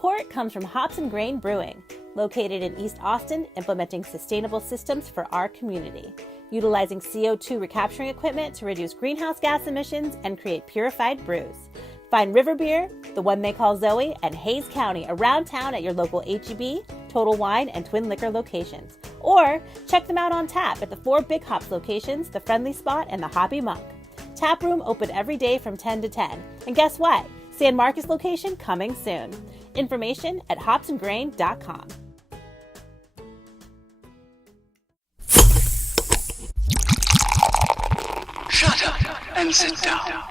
support comes from Hops and Grain Brewing, located in East Austin, implementing sustainable systems for our community, utilizing CO2 recapturing equipment to reduce greenhouse gas emissions and create purified brews. Find River Beer, the one they call Zoe, and Hayes County around town at your local H-E-B, Total Wine, and Twin Liquor locations. Or check them out on tap at the 4 Big Hops locations, the Friendly Spot and the Hoppy Monk. Tap room open every day from 10 to 10. And guess what? San Marcos location coming soon. Information at hopsandgrain.com. Shut up and sit down.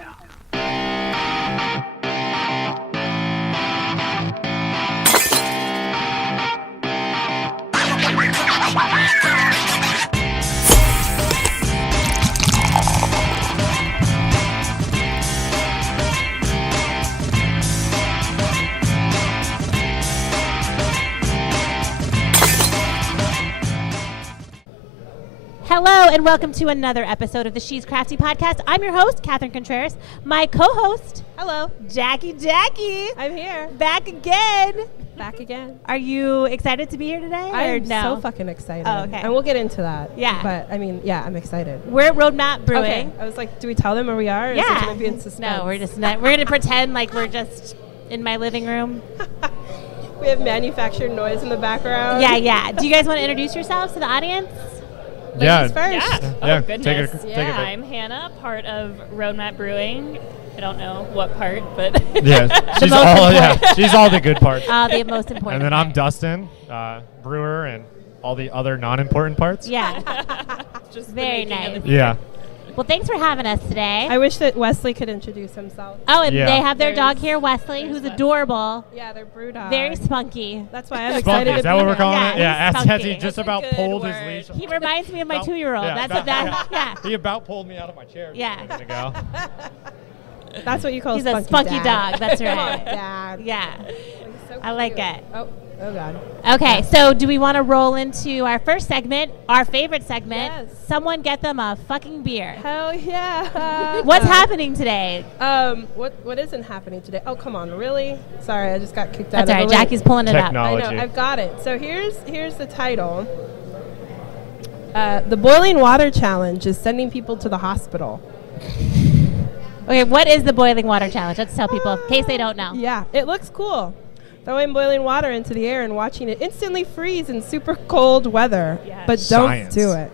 Hello and welcome to another episode of the She's Crafty podcast. I'm your host, Catherine Contreras. My co-host, hello, Jackie. I'm here. Back again. Are you excited to be here today? I'm so fucking excited. Oh, okay. And we'll get into that. Yeah. But I mean, yeah, I'm excited. We're at Roadmap Brewing. Okay. I was like, do we tell them where we are? Or yeah. Is it gonna be in suspense? No, we're gonna pretend like we're just in my living room. We have manufactured noise in the background. Yeah. Do you guys want to introduce yourselves to the audience? Ladies first. Yeah. Yeah. Oh, goodness. Take it. I'm Hannah, part of Roadmap Brewing. I don't know what part, but Yeah, she's all the good parts. The most important. And then I'm Dustin, brewer, and all the other non-important parts. Yeah. just Very nice. Yeah. Well, thanks for having us today. I wish that Wesley could introduce himself. Oh, and Yeah. they have their dog here, Wesley, who's adorable. Yeah, they're brew dogs. Very spunky. That's why I'm Spunky, excited is to that be what we're here. calling Yeah, it? Yeah, he's as spunky. he just That's a about good pulled his word. leash. He reminds me of my 2-year-old. Yeah, That's what that. Yeah. He about pulled me out of my chair Yeah. just a minute ago. That's what you call He's a a spunky dad. dog. That's Come on, right. Dad. Yeah. He's so I like cute. it. Oh God. Okay, so do we want to roll into our first segment, our favorite segment? Yes. Someone get them a fucking beer. Hell yeah. What's happening today? What isn't happening today? Oh, come on, really? Sorry, I just got kicked out That's of all right. the link. Jackie's pulling it up. Technology. I know, I've got it. So here's the title. The Boiling Water Challenge is sending people to the hospital. Okay, what is the boiling water challenge? Let's tell people in case they don't know. Yeah, it looks cool. Throwing boiling water into the air and watching it instantly freeze in super cold weather. Yes. But Science. don't do it.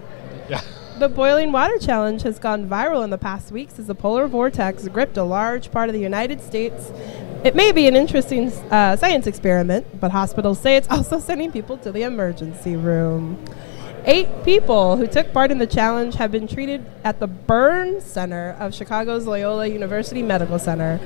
Yeah. The Boiling Water Challenge has gone viral in the past weeks as the polar vortex gripped a large part of the United States. It may be an interesting science experiment, but hospitals say it's also sending people to the emergency room. 8 people who took part in the challenge have been treated at the Burn Center of Chicago's Loyola University Medical Center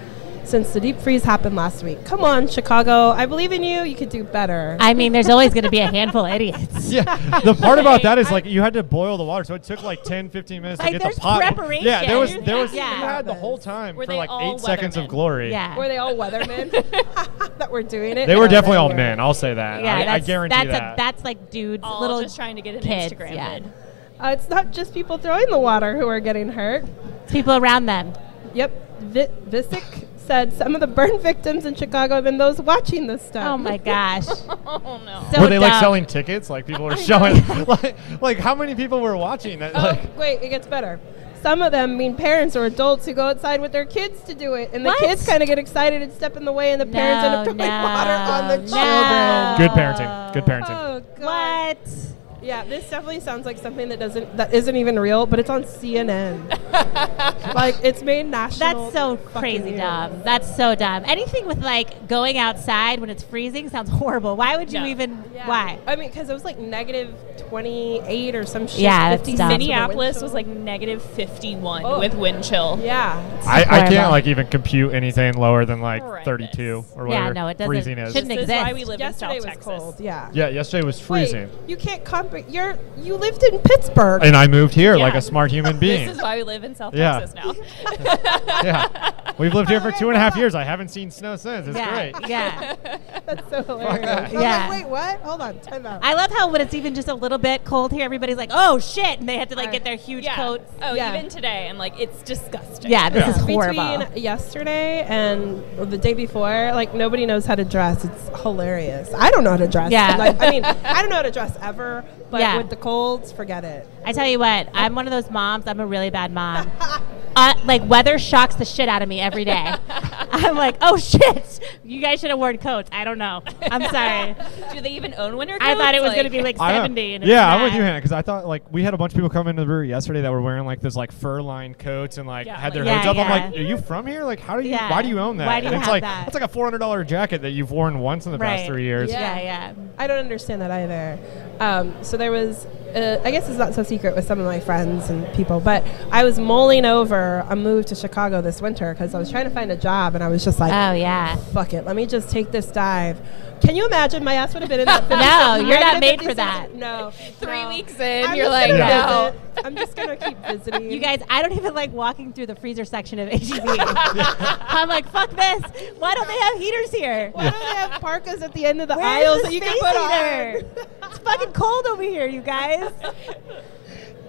since the deep freeze happened last week. Come on, Chicago. I believe in you. You could do better. I mean, there's always going to be a handful of idiots. Yeah. The part about that is like you had to boil the water, so it took like 10, 15 minutes to Like, get there's the pot. preparation. Yeah, there was Yeah. you had the whole time Were for they like all 8 seconds of weathermen? glory. Yeah. Were they all weathermen that were doing it? They were No, definitely all were. men. I'll say that. Yeah, I guarantee that. That's like dudes, all little just trying to get an kids. Instagram Yeah. vid. It's not just people throwing the water who are getting hurt. It's people around them. Yep. Visick said some of the burn victims in Chicago have been those watching this stuff. Oh my gosh. Oh no. So were they like dumb. selling tickets? Like people were showing, like how many people were watching that? Oh, Like, wait, it gets better. Some of them mean parents or adults who go outside with their kids to do it. And the What? kids kind of get excited and step in the way, and the parents end up throwing water on the children. good parenting. Good parenting. Oh, God. What? Yeah, this definitely sounds like something that isn't even real, but it's on CNN. Like, it's made national. That's so fucking crazy news. dumb. That's so dumb. Anything with like going outside when it's freezing sounds horrible. Why would you No. even? Yeah. Why? I mean, because it was like negative 28 or some shit. Yeah, that's 50 dumb. cents with a Minneapolis wind was chill. like negative 51 Oh. with wind chill. Yeah. I horrible. can't like even compute anything lower than like Horrendous. 32 or Yeah, whatever no, it doesn't- freezing is. shouldn't This is exist. why we live in Yesterday South was Texas. cold. Yeah. Yeah, yesterday was freezing. Wait, you can't you lived in Pittsburgh. And I moved here like Yeah. a smart human being. This is why we live in South Yeah. Texas now. Yeah. We've lived here for 2.5 years. I haven't seen snow since. It's great. Yeah. That's so hilarious. that. I'm Yeah. like, wait, what? Hold on, time out. I love how when it's even just a little bit cold here, everybody's like, "Oh shit!" and they have to like get their huge coats. Oh, Yeah. even today, I'm like, it's disgusting. Yeah, this is horrible. Between yesterday and the day before, like nobody knows how to dress. It's hilarious. I don't know how to dress. Yeah. Like, I mean, I don't know how to dress ever. But Yeah. with the colds, forget it. I tell you what, I'm one of those moms. I'm a really bad mom. Like weather shocks the shit out of me every day. I'm like, oh shit, you guys should have worn coats. I don't know. I'm sorry. Do they even own winter coats? I thought it was gonna be like I don't- 70. And it's yeah, I'm not. with you, Hannah, because I thought like we had a bunch of people come into the brewery yesterday that were wearing like this like fur-lined coats and like Yeah, had their like- hoods Yeah, up. I'm like, yeah. are you from here? Like, how do you? Yeah. Why do you own that? Why do you and it's have like that? it's like a $400 jacket that you've worn once in the past Right. 3 years. Yeah. I don't understand that either. So there was, I guess it's not so secret with some of my friends and people, but I was mulling over a move to Chicago this winter because I was trying to find a job, and I was just like, Oh yeah. fuck it, let me just take this dive. Can you imagine my ass would have been in that 50 No, you're not negative made for 56? that. No. 3 no. weeks in, I'm you're just like, gonna no. visit. I'm just going to keep visiting. You guys, I don't even like walking through the freezer section of HEB. I'm like, fuck this. Why don't they have heaters here? Why don't they have parkas at the end of the Where's aisles the that you can space put heater? It's fucking cold over here, you guys.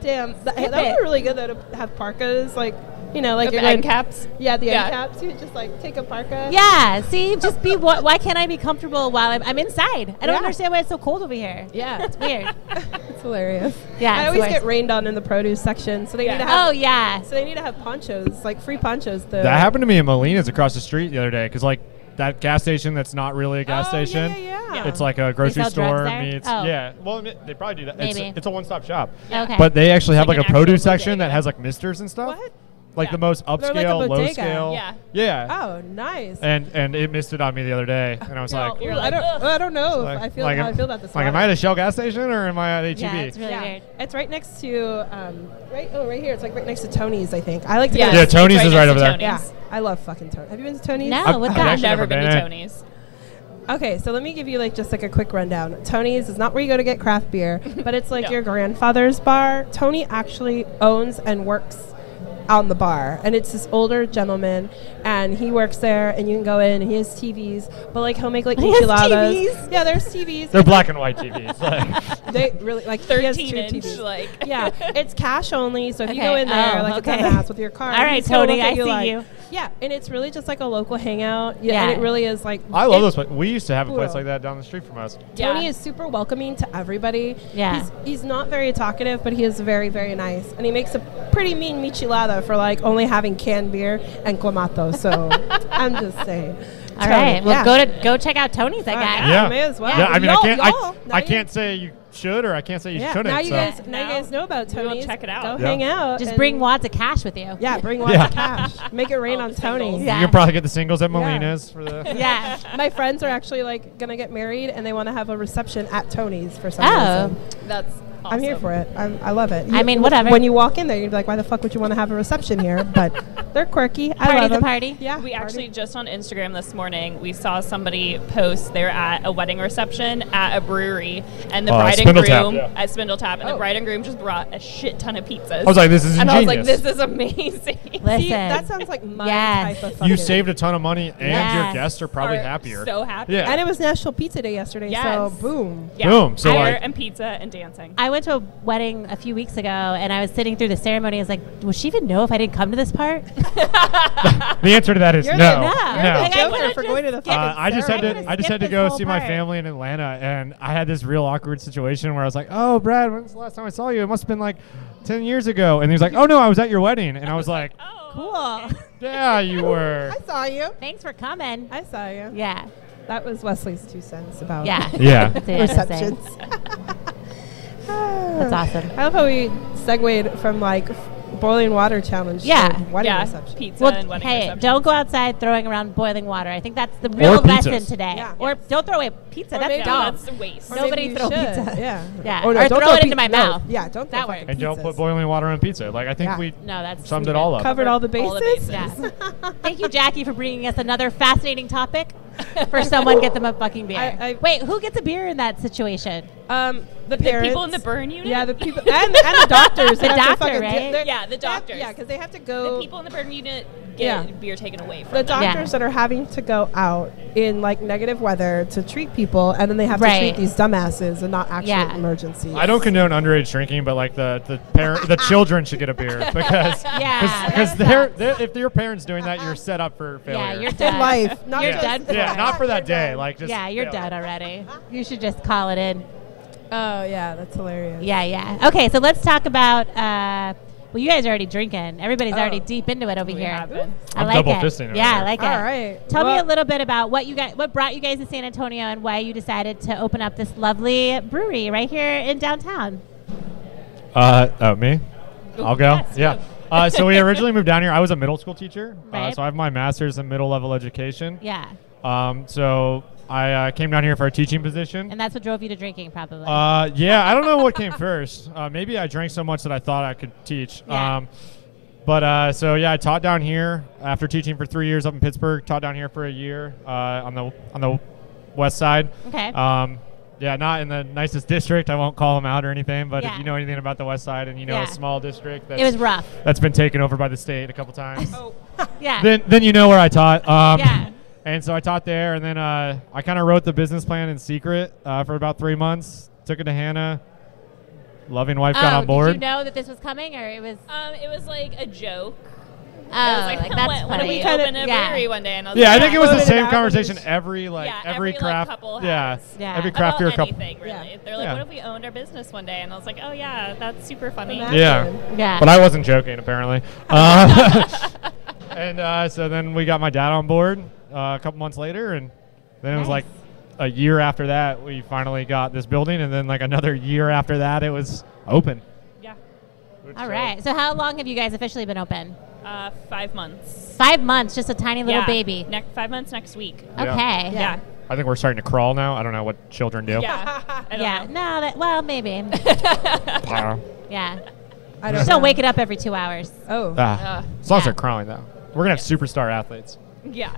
Damn, that Skip would be it. really good though to have parkas, like, you know, like The you're going- end caps. Yeah, the Yeah. end caps. You just like take a parka. Yeah, see, just be. Why can't I be comfortable while I'm inside? I don't Yeah. understand why it's so cold over here. Yeah. It's weird. It's hilarious. Yeah, I it's always worse. get rained on in the produce section, so they Yeah. need to have. Oh yeah. So they need to have ponchos, like free ponchos. Though. That happened to me in Molina's across the street the other day because like that gas station that's not really a gas Oh, station. Yeah. It's like a grocery sell drugs store there? meets. Oh. Yeah. Well, they probably do that. Maybe. It's a one-stop shop. Okay. But they actually have like like, an a produce actual section that bodega. has like misters and stuff. What? Like Yeah. the most They're like a upscale, low bodega. scale. Yeah. Yeah. Oh, nice. And it misted on me the other day, and I was No, like, You're ooh, like, I don't know like- if I feel like, how I am- feel about this. like, am I at a Shell gas station or am I at HEB? Yeah, it's really yeah. weird. It's right next to right here. It's like right next to Tony's, I think. I like to Yes, go. Yeah, it's Tony's is next right to over there. Tony's. Yeah, I love fucking Tony's. Have you been to Tony's? No, I've- what's I've that? actually I've never been to in. Tony's. Okay, so let me give you like just like a quick rundown. Tony's is not where you go to get craft beer, but it's like No. your grandfather's bar. Tony actually owns and works on the bar, and it's this older gentleman, and he works there, and you can go in, and he has TVs, but like he'll make like He has enchiladas. TVs? Yeah, there's TVs. They're black and white TVs. Like, They really like he has 13 two inch, TVs. like. Yeah, it's cash only. So if you Okay. go in there, Oh, like okay. a dumbass with your card, All right, he's gonna Tony, look at I see like- you. Yeah, and it's really just like a local hangout. Yeah, Yeah. and it really is like. I love it- those places. We used to have a place Puro. like that down the street from us. Tony Yeah. is super welcoming to everybody. Yeah. He's not very talkative, but he is very, very nice. And he makes a pretty mean michelada for like only having canned beer and clamato. So I'm just saying. All right. Well, yeah. go check out Tony's, I All right. guess. Yeah. may as well. Yeah, I mean, Y'all- I can't. y'all, now I you- can't say you should or I can't say you Yeah, shouldn't. now you so. guys, now you Now guys know about we will Tony's. check it Go out. Yeah. hang out. Just and- bring wads of cash with you. Yeah, bring lots Yeah. of cash. Make it rain All on the Tony. singles. Yeah. You can probably get the singles at Yeah. Molina's for the. Yeah. My friends are actually like gonna get married, and they want to have a reception at Tony's for some Oh. reason. That's awesome. I'm here for it. I love it. I mean, whatever. When you walk in there, you'd be like, "Why the fuck would you want to have a reception here?" But they're quirky. I Party love the them. party. Yeah. We party. actually just on Instagram this morning, we saw somebody post they were at a wedding reception at a brewery, and the bride and Spindletap, groom yeah. at Spindletap, and Oh. the bride and groom just brought a shit ton of pizzas. I was like, this is and ingenious. I was like, this is amazing. Listen. See, that sounds like my Yes. type of fucking. You saved a ton of money and Yes. your guests are probably Are happier. So happy. Yeah. And it was National Pizza Day yesterday, so Yes. boom. Yeah. Boom. So, Beer like- and pizza and dancing. I went to a wedding a few weeks ago, and I was sitting through the ceremony. I was like, "Will she even know if I didn't come to this part?" The answer to that is You're no. the, No. you're No. the Like, I joker would've for just going to the skipped fucking I just had ceremony. to. I just skip had to this go whole see my part. family in Atlanta, and I had this real awkward situation where I was like, "Oh, Brad, when's the last time I saw you? It must have been like 10 years ago." And he was like, "Oh no, I was at your wedding," and I was like, Cool. "Yeah, you were." I saw you. Thanks for coming. I saw you. Yeah. That was Wesley's 2 cents about Yeah. Yeah. That's it, I have to say. receptions. That's awesome. I love how we segued from like boiling water challenge Yeah. to wedding Yeah. reception. Pizza Well, and wedding hey, reception. don't go outside throwing around boiling water. I think that's the real pizzas. lesson today. Yeah. Or don't throw away pizza. Or That's maybe dumb. That's a waste. Or Nobody maybe you throw should. pizza. Yeah. Yeah. Oh, no, Or don't throw it pi- into my no. mouth. Yeah, don't That throw works. fucking And don't pizzas. put boiling water on pizza. Like I think Yeah. we No, that's summed it stupid. all up. Covered all the bases. all the bases. Yeah. Thank you, Jackie, for bringing us another fascinating topic. For someone, get them a fucking beer. I- Wait, who gets a beer in that situation? The The parents. people in the burn unit? Yeah, the people and the doctors. The that have to doctor, fucking right? they're- Yeah, the they have- doctors. Yeah, because they have to go. The people in the burn unit get beer taken away from The them. doctors that are having to go out in like negative weather to treat people, and then they have to treat these dumbasses and not actual emergencies. I don't condone underage drinking, but like the children should get a beer because if your parents doing that, you're set up for failure. Yeah, you're dead. In life, not You're just dead for Yeah, it. not for that day. Like just You're dead already. You should just call it in. Oh yeah, that's hilarious. Yeah. Okay, so let's talk about. Well, you guys are already drinking. Everybody's already deep into it over here. I I'm like double it. fisting over Yeah, I here. like it. All right. Tell me a little bit about what brought you guys to San Antonio, and why you decided to open up this lovely brewery right here in downtown. Me? I'll go. Yes, Yeah. So we originally moved down here. I was a middle school teacher, Right. so I have my master's in middle level education. Yeah, So I came down here for a teaching position. and that's what drove you to drinking, probably. Yeah, I don't know what came first. Maybe I drank so much that I thought I could teach. Yeah. So I taught down here after teaching for 3 years up in Pittsburgh. Taught down here for a year on the west side. Okay. Not in the nicest district. I won't call them out or anything, but Yeah. if you know anything about the west side and you know Yeah. a small district It was rough. that's been taken over by the state a couple times, Yeah. then you know where I taught. Yeah. And so I taught there, and then I kind of wrote the business plan in secret for about 3 months. Took it to Hannah. Loving wife got on board. Did you know that this was coming, or it was? It was like a joke. Oh, It was like, that's when funny. we open a brewery one day, and I was Yeah, like, I think it was the Loaded it same up conversation and every every craft. couple Yeah, has. Yeah. every craft beer about couple. anything, really. Yeah. They're like, Yeah. what if we owned our business one day? And I was like, oh yeah, that's super funny. Imagine. Yeah. Yeah. But I wasn't joking, apparently. And so then we got my dad on board a couple months later, and then it was like a year after that we finally got this building, and then like another year after that it was open. Yeah. All right. So how long have you guys officially been open? 5 months. 5 months, just a tiny little Yeah. baby. 5 months next week. Yeah. Okay. Yeah. I think we're starting to crawl now. I don't know what children do. Yeah. I don't Yeah. know. No. Well, maybe. Yeah. I don't Still know. waking up every 2 hours. Oh. As long as they're crawling, though. We're going to have superstar athletes. Yeah.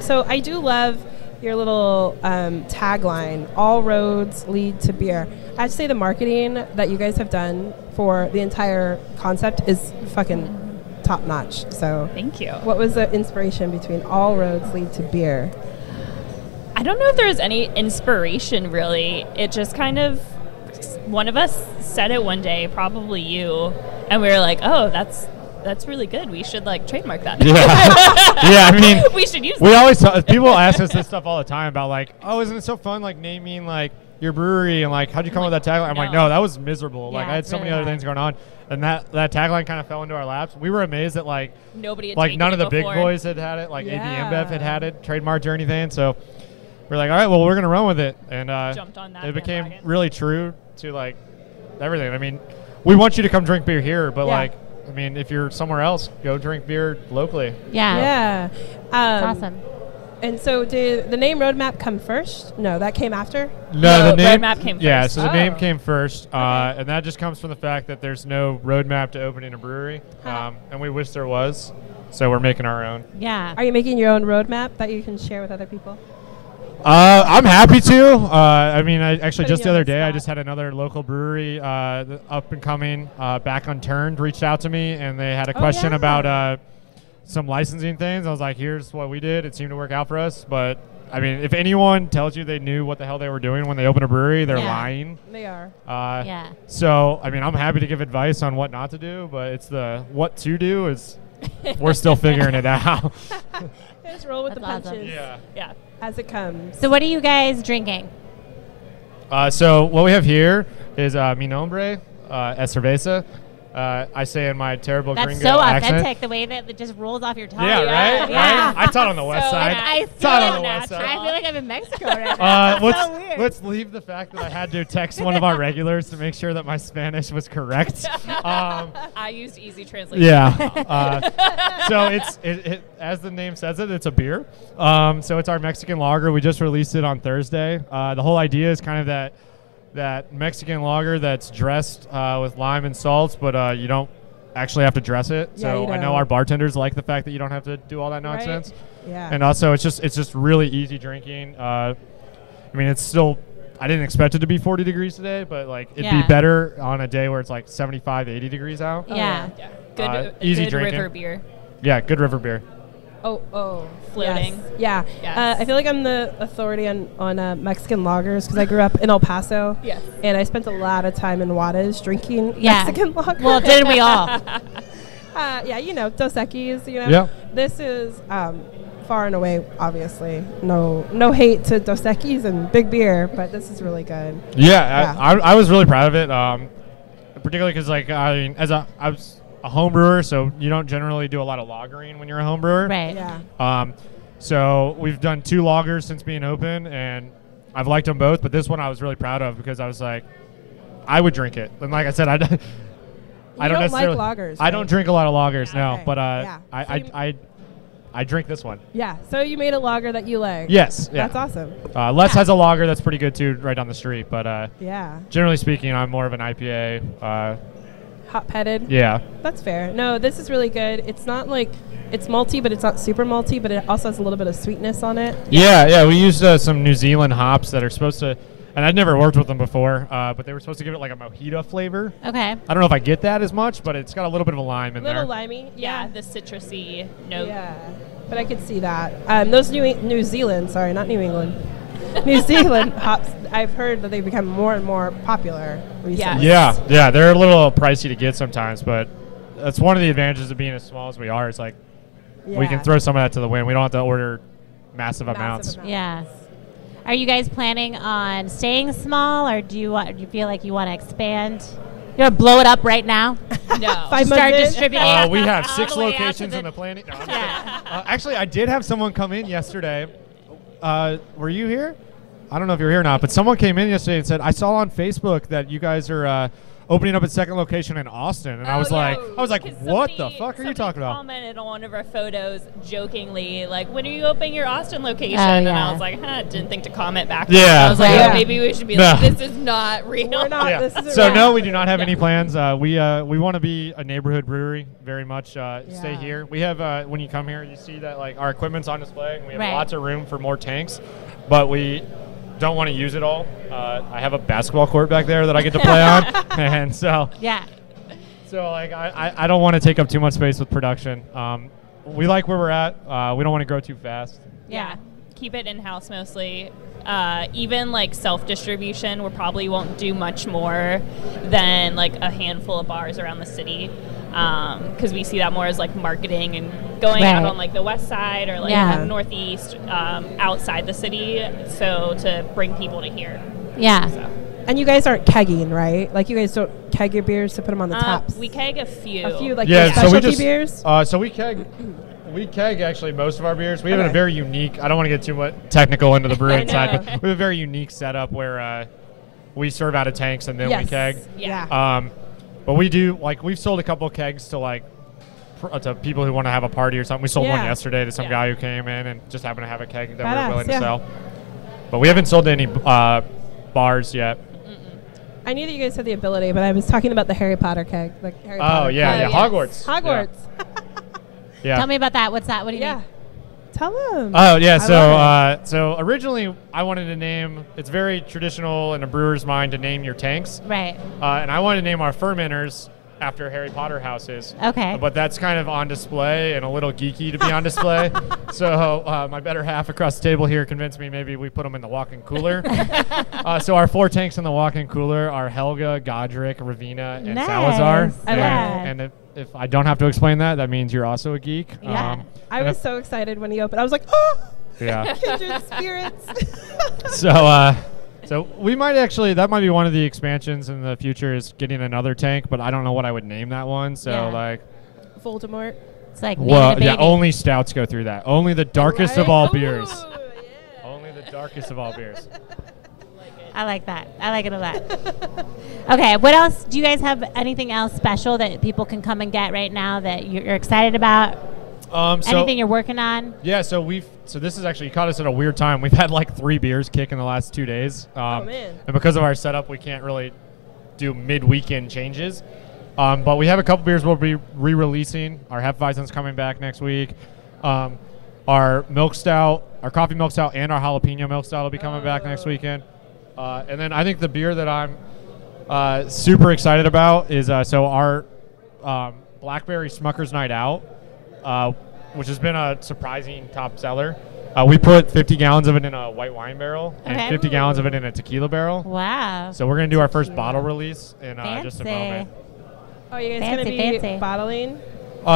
So I do love your little tagline, all roads lead to beer. I'd say the marketing that you guys have done for the entire concept is fucking top notch. So Thank you. what was the inspiration between all roads lead to beer? I don't know if there was any inspiration, really. It just kind of, one of us said it one day, probably you, and we were like, oh, that's really good. We should like trademark that. Yeah. Yeah, I mean, we should use we that. always people ask us this stuff all the time about like, oh, isn't it so fun like naming like your brewery and like how'd you come up with that tagline? I'm like, no, that was miserable. Like Yeah, I had it's so many really other hard. things going on, and that tagline kind of fell into our laps. We were amazed that like Nobody had like taken none it of the big before. boys had it, like AB Yeah. InBev had it trademarked or anything. So we're like, all right, well, we're gonna run with it, and Jumped on that it became bandwagon. really true to like everything. I mean, we want you to come drink beer here, but Yeah. like, I mean, if you're somewhere else, go drink beer locally. Yeah. Yeah. That's awesome. And so did the name Roadmap come first? No, that came after? No, the name Roadmap came Yeah, first. so the name Oh. came first, and that just comes from the fact that there's no roadmap to opening a brewery, and we wish there was. So we're making our own. Yeah. Are you making your own roadmap that you can share with other people? I'm happy to. I mean, I actually Putting just the you on other the day, I spot. just had another local brewery, up and coming, Back Unturned, reached out to me, and they had a question yeah. about some licensing things. I was like, here's what we did. It seemed to work out for us. But I mean, if anyone tells you they knew what the hell they were doing when they opened a brewery, they're Yeah. lying. They are. Yeah. So, I mean, I'm happy to give advice on what not to do, but it's the what to do is we're still figuring it out. Just roll with That's the awesome. punches Yeah. as it comes. So what are you guys drinking? So what we have here is Mi Nombre, Cerveza. I say in my terrible That's gringo so accent. authentic, the way that it just rolls off your tongue. Yeah, right? Yeah. Right? I taught on the west So side. I Taught feel on the it. west side. I feel like I'm in Mexico right now. That's so weird. Let's leave the fact that I had to text one of our regulars to make sure that my Spanish was correct. I used easy translation. Yeah. So it as the name says it's a beer. So it's our Mexican lager. We just released it on Thursday. The whole idea is kind of that Mexican lager that's dressed with lime and salts, but you don't actually have to dress it. Yeah, So you I know don't. our bartenders like the fact that you don't have to do all that Right? nonsense. Yeah. And also it's just really easy drinking. I mean, it's still, I didn't expect it to be 40 degrees today, but like it'd Yeah. be better on a day where it's like 75, 80 degrees out. Yeah. yeah. easy good drinking. river beer. Yeah, good river beer. Oh, Floating. Yes. Yeah. Yes. I feel like I'm the authority on Mexican lagers because I grew up in El Paso. Yes. And I spent a lot of time in Juarez drinking Yeah. Mexican lager. Well, didn't we all? Yeah, Dos Equis, Yeah. This is far and away, obviously. No hate to Dos Equis and big beer, but this is really good. Yeah, I was really proud of it, particularly because I was a home brewer, so you don't generally do a lot of lagering when you're a home brewer. Right. Yeah. So we've done 2 lagers since being open, and I've liked them both, but this one I was really proud of because I was like, I would drink it. And like I said, I don't necessarily like lagers. I don't drink a lot of lagers, no, Okay. but Yeah. I drink this one. Yeah. So you made a lager that you like. Yes. Yeah. That's awesome. Les has a lager that's pretty good too, right down the street. But Yeah. generally speaking, I'm more of an IPA. Hot-headed. Yeah. That's fair. No, this is really good. It's not like it's malty, but it's not super malty, but it also has a little bit of sweetness on it. Yeah. We used some New Zealand hops that are supposed to, and I'd never worked with them before, but they were supposed to give it like a mojito flavor. Okay. I don't know if I get that as much, but it's got a little bit of a lime in Little there. limey. Yeah, the citrusy note. Yeah. But I could see that. Those New Zealand, sorry, not New England. New Zealand hops, I've heard that they've become more and more popular recently. Yes. Yeah, they're a little pricey to get sometimes, but that's one of the advantages of being as small as we are. It's like we can throw some of that to the wind. We don't have to order massive amounts. Yeah. Are you guys planning on staying small, or do you feel like you want to expand? You want to blow it up right now? No. 5 months Start in? distributing. We have all 6 the way out to locations the- on the planet. No, I'm Yeah. kidding. Actually, I did have someone come in yesterday. Were you here? I don't know if you were here or not, but someone came in yesterday and said, I saw on Facebook that you guys are opening up a second location in Austin. And I was like, what the fuck are you talking about? Commented on one of our photos jokingly, like, when are you opening your Austin location? Oh, And yeah. I was like, didn't think to comment back. Yeah. I was like, Yeah. oh, maybe we should be No. like, this is not real. We're not. Yeah. This isn't So real. no, we do not have any plans. We want to be a neighborhood brewery very much. Stay Yeah. here. We have when you come here, you see that like our equipment's on display, and we have Right. lots of room for more tanks, but we don't want to use it all. I have a basketball court back there that I get to play on, and so Yeah. like I don't want to take up too much space with production. We like where we're at. We don't want to grow too fast. Yeah. Keep it in-house mostly. Even like self-distribution, we probably won't do much more than like a handful of bars around the city, because we see that more as like marketing and going out Right. on like the west side or like Yeah. northeast, outside the city, so to bring people to here. Yeah. So. And you guys aren't kegging, right? Like you guys don't keg your beers to put them on the tops. We keg a few. like Yeah, the so we specialty just beers. so we keg actually most of our beers. We have a Okay. very unique. I don't want to get too much technical into the brewing I side, know. but we have a very unique setup where we serve out of tanks and then we Yes. keg. Yeah. But we do like we've sold a couple of kegs to like to people who want to have a party or something. We sold one Yeah. yesterday to some Yeah. guy who came in and just happened to have a keg that we Badass, were willing yeah. to sell. But we haven't sold to any bars yet. I knew that you guys had the ability, but I was talking about the Harry Potter keg. Like Harry Potter Yeah, keg. yeah, yes. Hogwarts. Hogwarts. Yeah. Tell me about that. What's that? What do you Yeah. mean? Tell them. Oh yeah, I so love so originally I wanted to name. It's very traditional in a brewer's mind to name your tanks, Right. and I wanted to name our fermenters after Harry Potter houses. Okay. But that's kind of on display and a little geeky to be on display. So my better half across the table here convinced me maybe we put them in the walk-in cooler. So our 4 tanks in the walk-in cooler are Helga, Godric, Ravina, and Nice. Salazar. I love it. And if I don't have to explain that, that means you're also a geek. Yeah. I and was so excited when he opened. I was like, oh, yeah. kindred spirits. So we might actually, that might be one of the expansions in the future is getting another tank, but I don't know what I would name that one. So Yeah. like, Voldemort. It's like naming a well, baby. yeah, only stouts go through that. Only the darkest of Right? all Ooh, beers. yeah. Only the darkest of all beers. I like that. I like it a lot. Okay, what else? Do you guys have anything else special that people can come and get right now that you're excited about? Anything you're working on? Yeah, so this is actually, you caught us at a weird time. We've had like 3 beers kick in the last 2 days. Oh, man. And because of our setup, we can't really do mid-weekend changes. But we have a couple beers we'll be re-releasing. Our Hefeweizen's coming back next week. Our milk stout, our coffee milk stout, and our jalapeno milk stout will be coming back next weekend. And then I think the beer that I'm super excited about is so our Blackberry Smucker's Night Out, which has been a surprising top seller. We put 50 gallons of it in a white wine barrel and Okay. 50 gallons of it in a tequila barrel. Wow. So we're going to do our first bottle release in just a Fancy. moment. Oh, you guys going to Fancy, be fancy. bottling?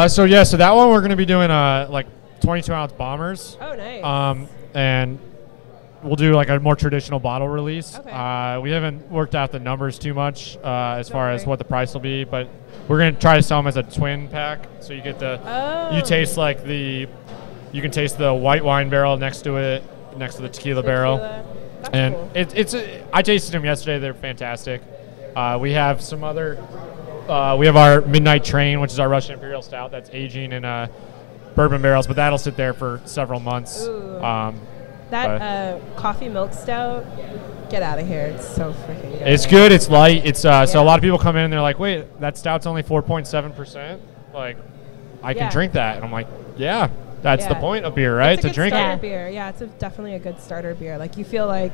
So that one we're going to be doing like 22-ounce bombers. Oh, nice. And we'll do like a more traditional bottle release. Okay. We haven't worked out the numbers too much as far as Okay. what the price will be, but we're going to try to sell them as a twin pack. So you get you taste like you can taste the white wine barrel next to the tequila barrel. That's And cool. I tasted them yesterday. They're fantastic. We have some other. We have our Midnight Train, which is our Russian Imperial Stout that's aging in bourbon barrels, but that'll sit there for several months. Ooh. But That coffee milk stout, get out of here. It's so freaking good. it's good. It's light. It's so Yeah. a lot of people come in and they're like, "Wait, that stout's only 4.7%. Like, I can Yeah. drink that." And I'm like, "Yeah, that's the Yeah. point of beer, right? It's a To good drink starter it." beer. Yeah, it's definitely a good starter beer. Like you feel like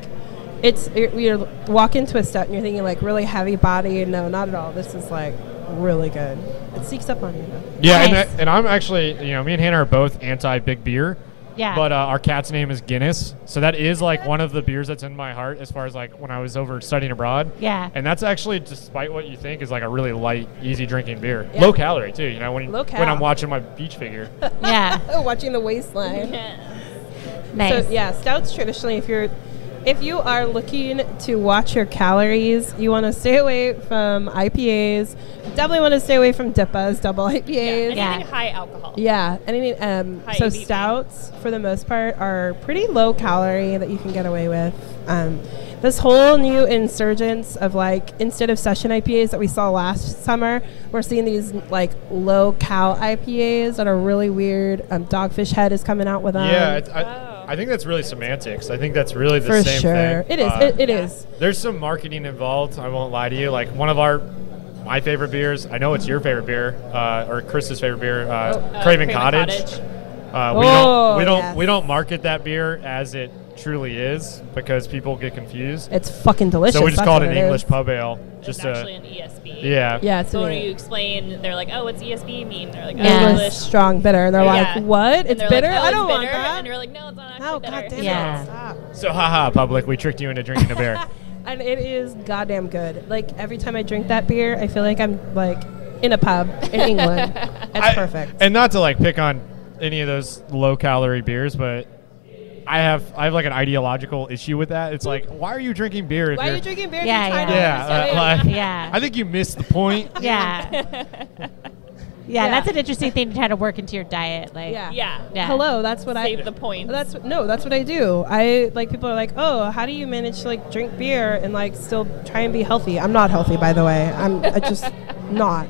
you walk into a stout and you're thinking like really heavy body. No, not at all. This is like really good. It sneaks up on you though. Yeah, Nice. and I'm actually, me and Hannah are both anti-big beer. Yeah. But our cat's name is Guinness, so that is like one of the beers that's in my heart as far as like when I was over studying abroad. Yeah. And that's actually, despite what you think, is like a really light, easy drinking beer. Yeah. Low calorie too. When Low when cal. I'm watching my beach figure. Yeah. Oh, watching the waistline. Nice. So yeah, stouts traditionally, if you are looking to watch your calories, you want to stay away from IPAs. Definitely want to stay away from DIPAs, double IPAs. Yeah. Anything high alcohol. Yeah, anything. High So ABV. stouts, for the most part, are pretty low calorie that you can get away with. This whole new insurgence of like instead of session IPAs that we saw last summer, we're seeing these like low cal IPAs that are really weird. Dogfish Head is coming out with them. I think that's really semantics. I think that's really the for same sure. thing. It is. It is. There's some marketing involved. I won't lie to you. Like one of my favorite beers. I know it's your favorite beer, or Chris's favorite beer, Craven Cottage. We don't market that beer as it truly is because people get confused. It's fucking delicious. So we just that's call what it an is. English pub ale. It's Just actually an ESB. yeah. Yeah, it's So an when you explain, they're like, "Oh, what's ESB mean?" They're like, "Oh, Yeah. English English." strong bitter. They're Yeah. like, what? And It's they're bitter? Like, oh, I don't it's want bitter. that. And you're like, "No, it's not actually Oh, bitter." goddamn Yeah. it. Stop. So haha, public, we tricked you into drinking a beer. And it is goddamn good. Like every time I drink that beer, I feel like I'm like in a pub in England. It's perfect. And not to like pick on any of those low calorie beers, but I have like an ideological issue with that. It's like, why are you drinking beer? If Why are you're you drinking beer? Yeah, You're trying to Yeah, understand it. Yeah. I think you missed the point. Yeah. Yeah. That's an interesting thing to try to work into your diet. Like, Yeah. Yeah. Hello, that's what Save I. the points. That's what I do. I like people are like, oh, how do you manage to like drink beer and like still try and be healthy? I'm not healthy, by the way. I just not.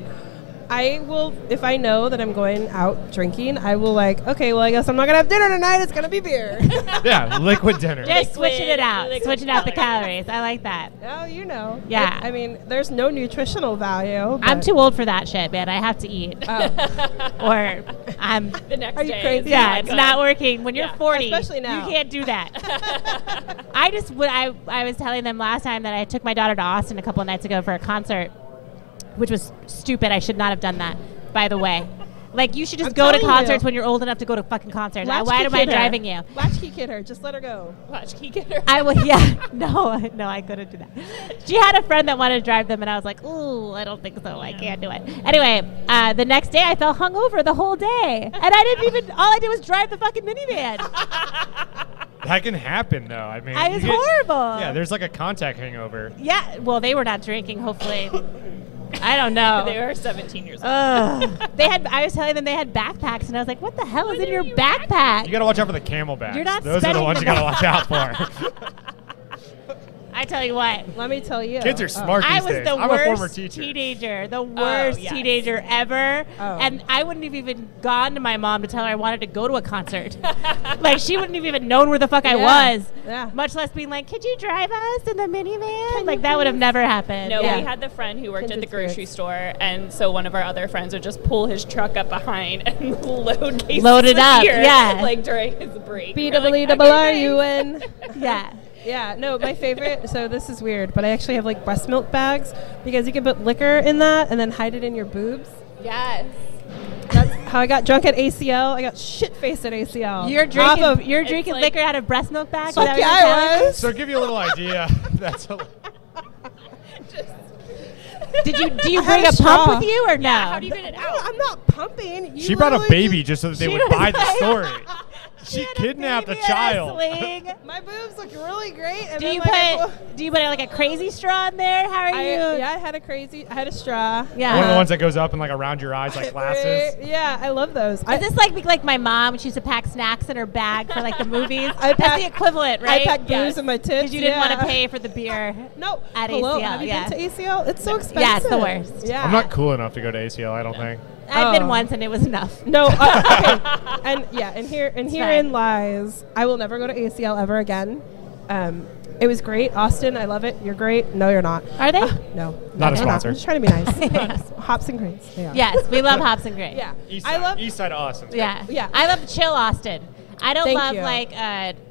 I will, if I know that I'm going out drinking, I will like, okay, well, I guess I'm not gonna have dinner tonight. It's gonna be beer. Yeah, liquid dinner. just switching it out. Liquid Switching out the calories. calories. I like that. Oh, you know. Yeah. I mean, there's no nutritional value. I'm but- too old for that shit, man. I have to eat. Oh. Or I'm. The next Are you day. crazy? Yeah, Oh it's not working. When you're Yeah. 40, Especially now. you can't do that. I was telling them last time that I took my daughter to Austin a couple of nights ago for a concert, which was stupid. I should not have done that, by the way. Like, you should just I'm go to telling concerts you. when you're old enough to go to fucking concerts. Why Latchkey am I kid her. driving you? Latchkey kid her. Just let her go. Watch Keegan. I will, yeah. No, I couldn't do that. She had a friend that wanted to drive them, and I was like, ooh, I don't think so. I can't do it. Anyway, the next day I felt hungover the whole day. And I didn't even, all I did was drive the fucking minivan. That can happen though. I mean, It was horrible. Yeah, there's like a contact hangover. Yeah, well, they were not drinking, hopefully. I don't know. They were 17 years old. I was telling them they had backpacks, and I was like, what the hell is in your backpack? You gotta watch out for the camelbacks. You're not Those are the spending ones the you gotta mo- watch out for. I tell you what. Let me tell you. Kids are smart I these was days. the I'm a former worst teacher. teenager, the worst yes. teenager ever. Oh. And I wouldn't have even gone to my mom to tell her I wanted to go to a concert. Like, she wouldn't have even known where the fuck I Yeah. was. Yeah. Much less being like, could you drive us in the minivan? Like, that would have never happened. No, Yeah. we had the friend who worked at the Kindred grocery spirits. store, and so one of our other friends would just pull his truck up behind and load cases Load it of up, beer, yeah. like during his break. We're like, B-double-E-double-R-U-N. "Okay, thanks." Yeah. Yeah, no, my favorite, so this is weird, but I actually have like breast milk bags because you can put liquor in that and then hide it in your boobs. Yes. how I got drunk at ACL. I got shit-faced at ACL. You're Off drinking. of- You're drinking like- liquor out of breast milk bags. Fuck yeah, I was. So to give you a little idea, that's a, Do you I had bring a a straw. pump with you or no? How do you get it No, out? I'm not pumping. You she brought a literally baby just so that they She would was buy the like- story. She had a kidnapped a baby in a child. sling. My boobs look really great. And Do then, you like, I put like a crazy straw in there? How are you? yeah, I had a straw. Yeah. One of the ones that goes up and like around your eyes like glasses. Yeah, I love those. Is this like my mom? She used to pack snacks in her bag for like the movies. I That's pack- the equivalent, I right? pack booze Yes. in my tits. Because you didn't want to yeah. pay for the beer. No. at Hello, ACL, have you yeah. been to ACL? It's so expensive. Yeah, it's the worst. Yeah. I'm not cool enough to go to ACL, I don't think. I've been Oh. once and it was enough. No, okay. and fine. herein lies. I will never go to ACL ever again. It was great, Austin. I love it. You're great. No, you're not. Are they? No, Not a they're sponsor. I'm just trying to be nice. Hops and grains. They are. Yes, we love hops and grain. Yeah. East I side, love. east side of Austin. Yeah. Yeah. I love chill Austin. I don't Thank love you. like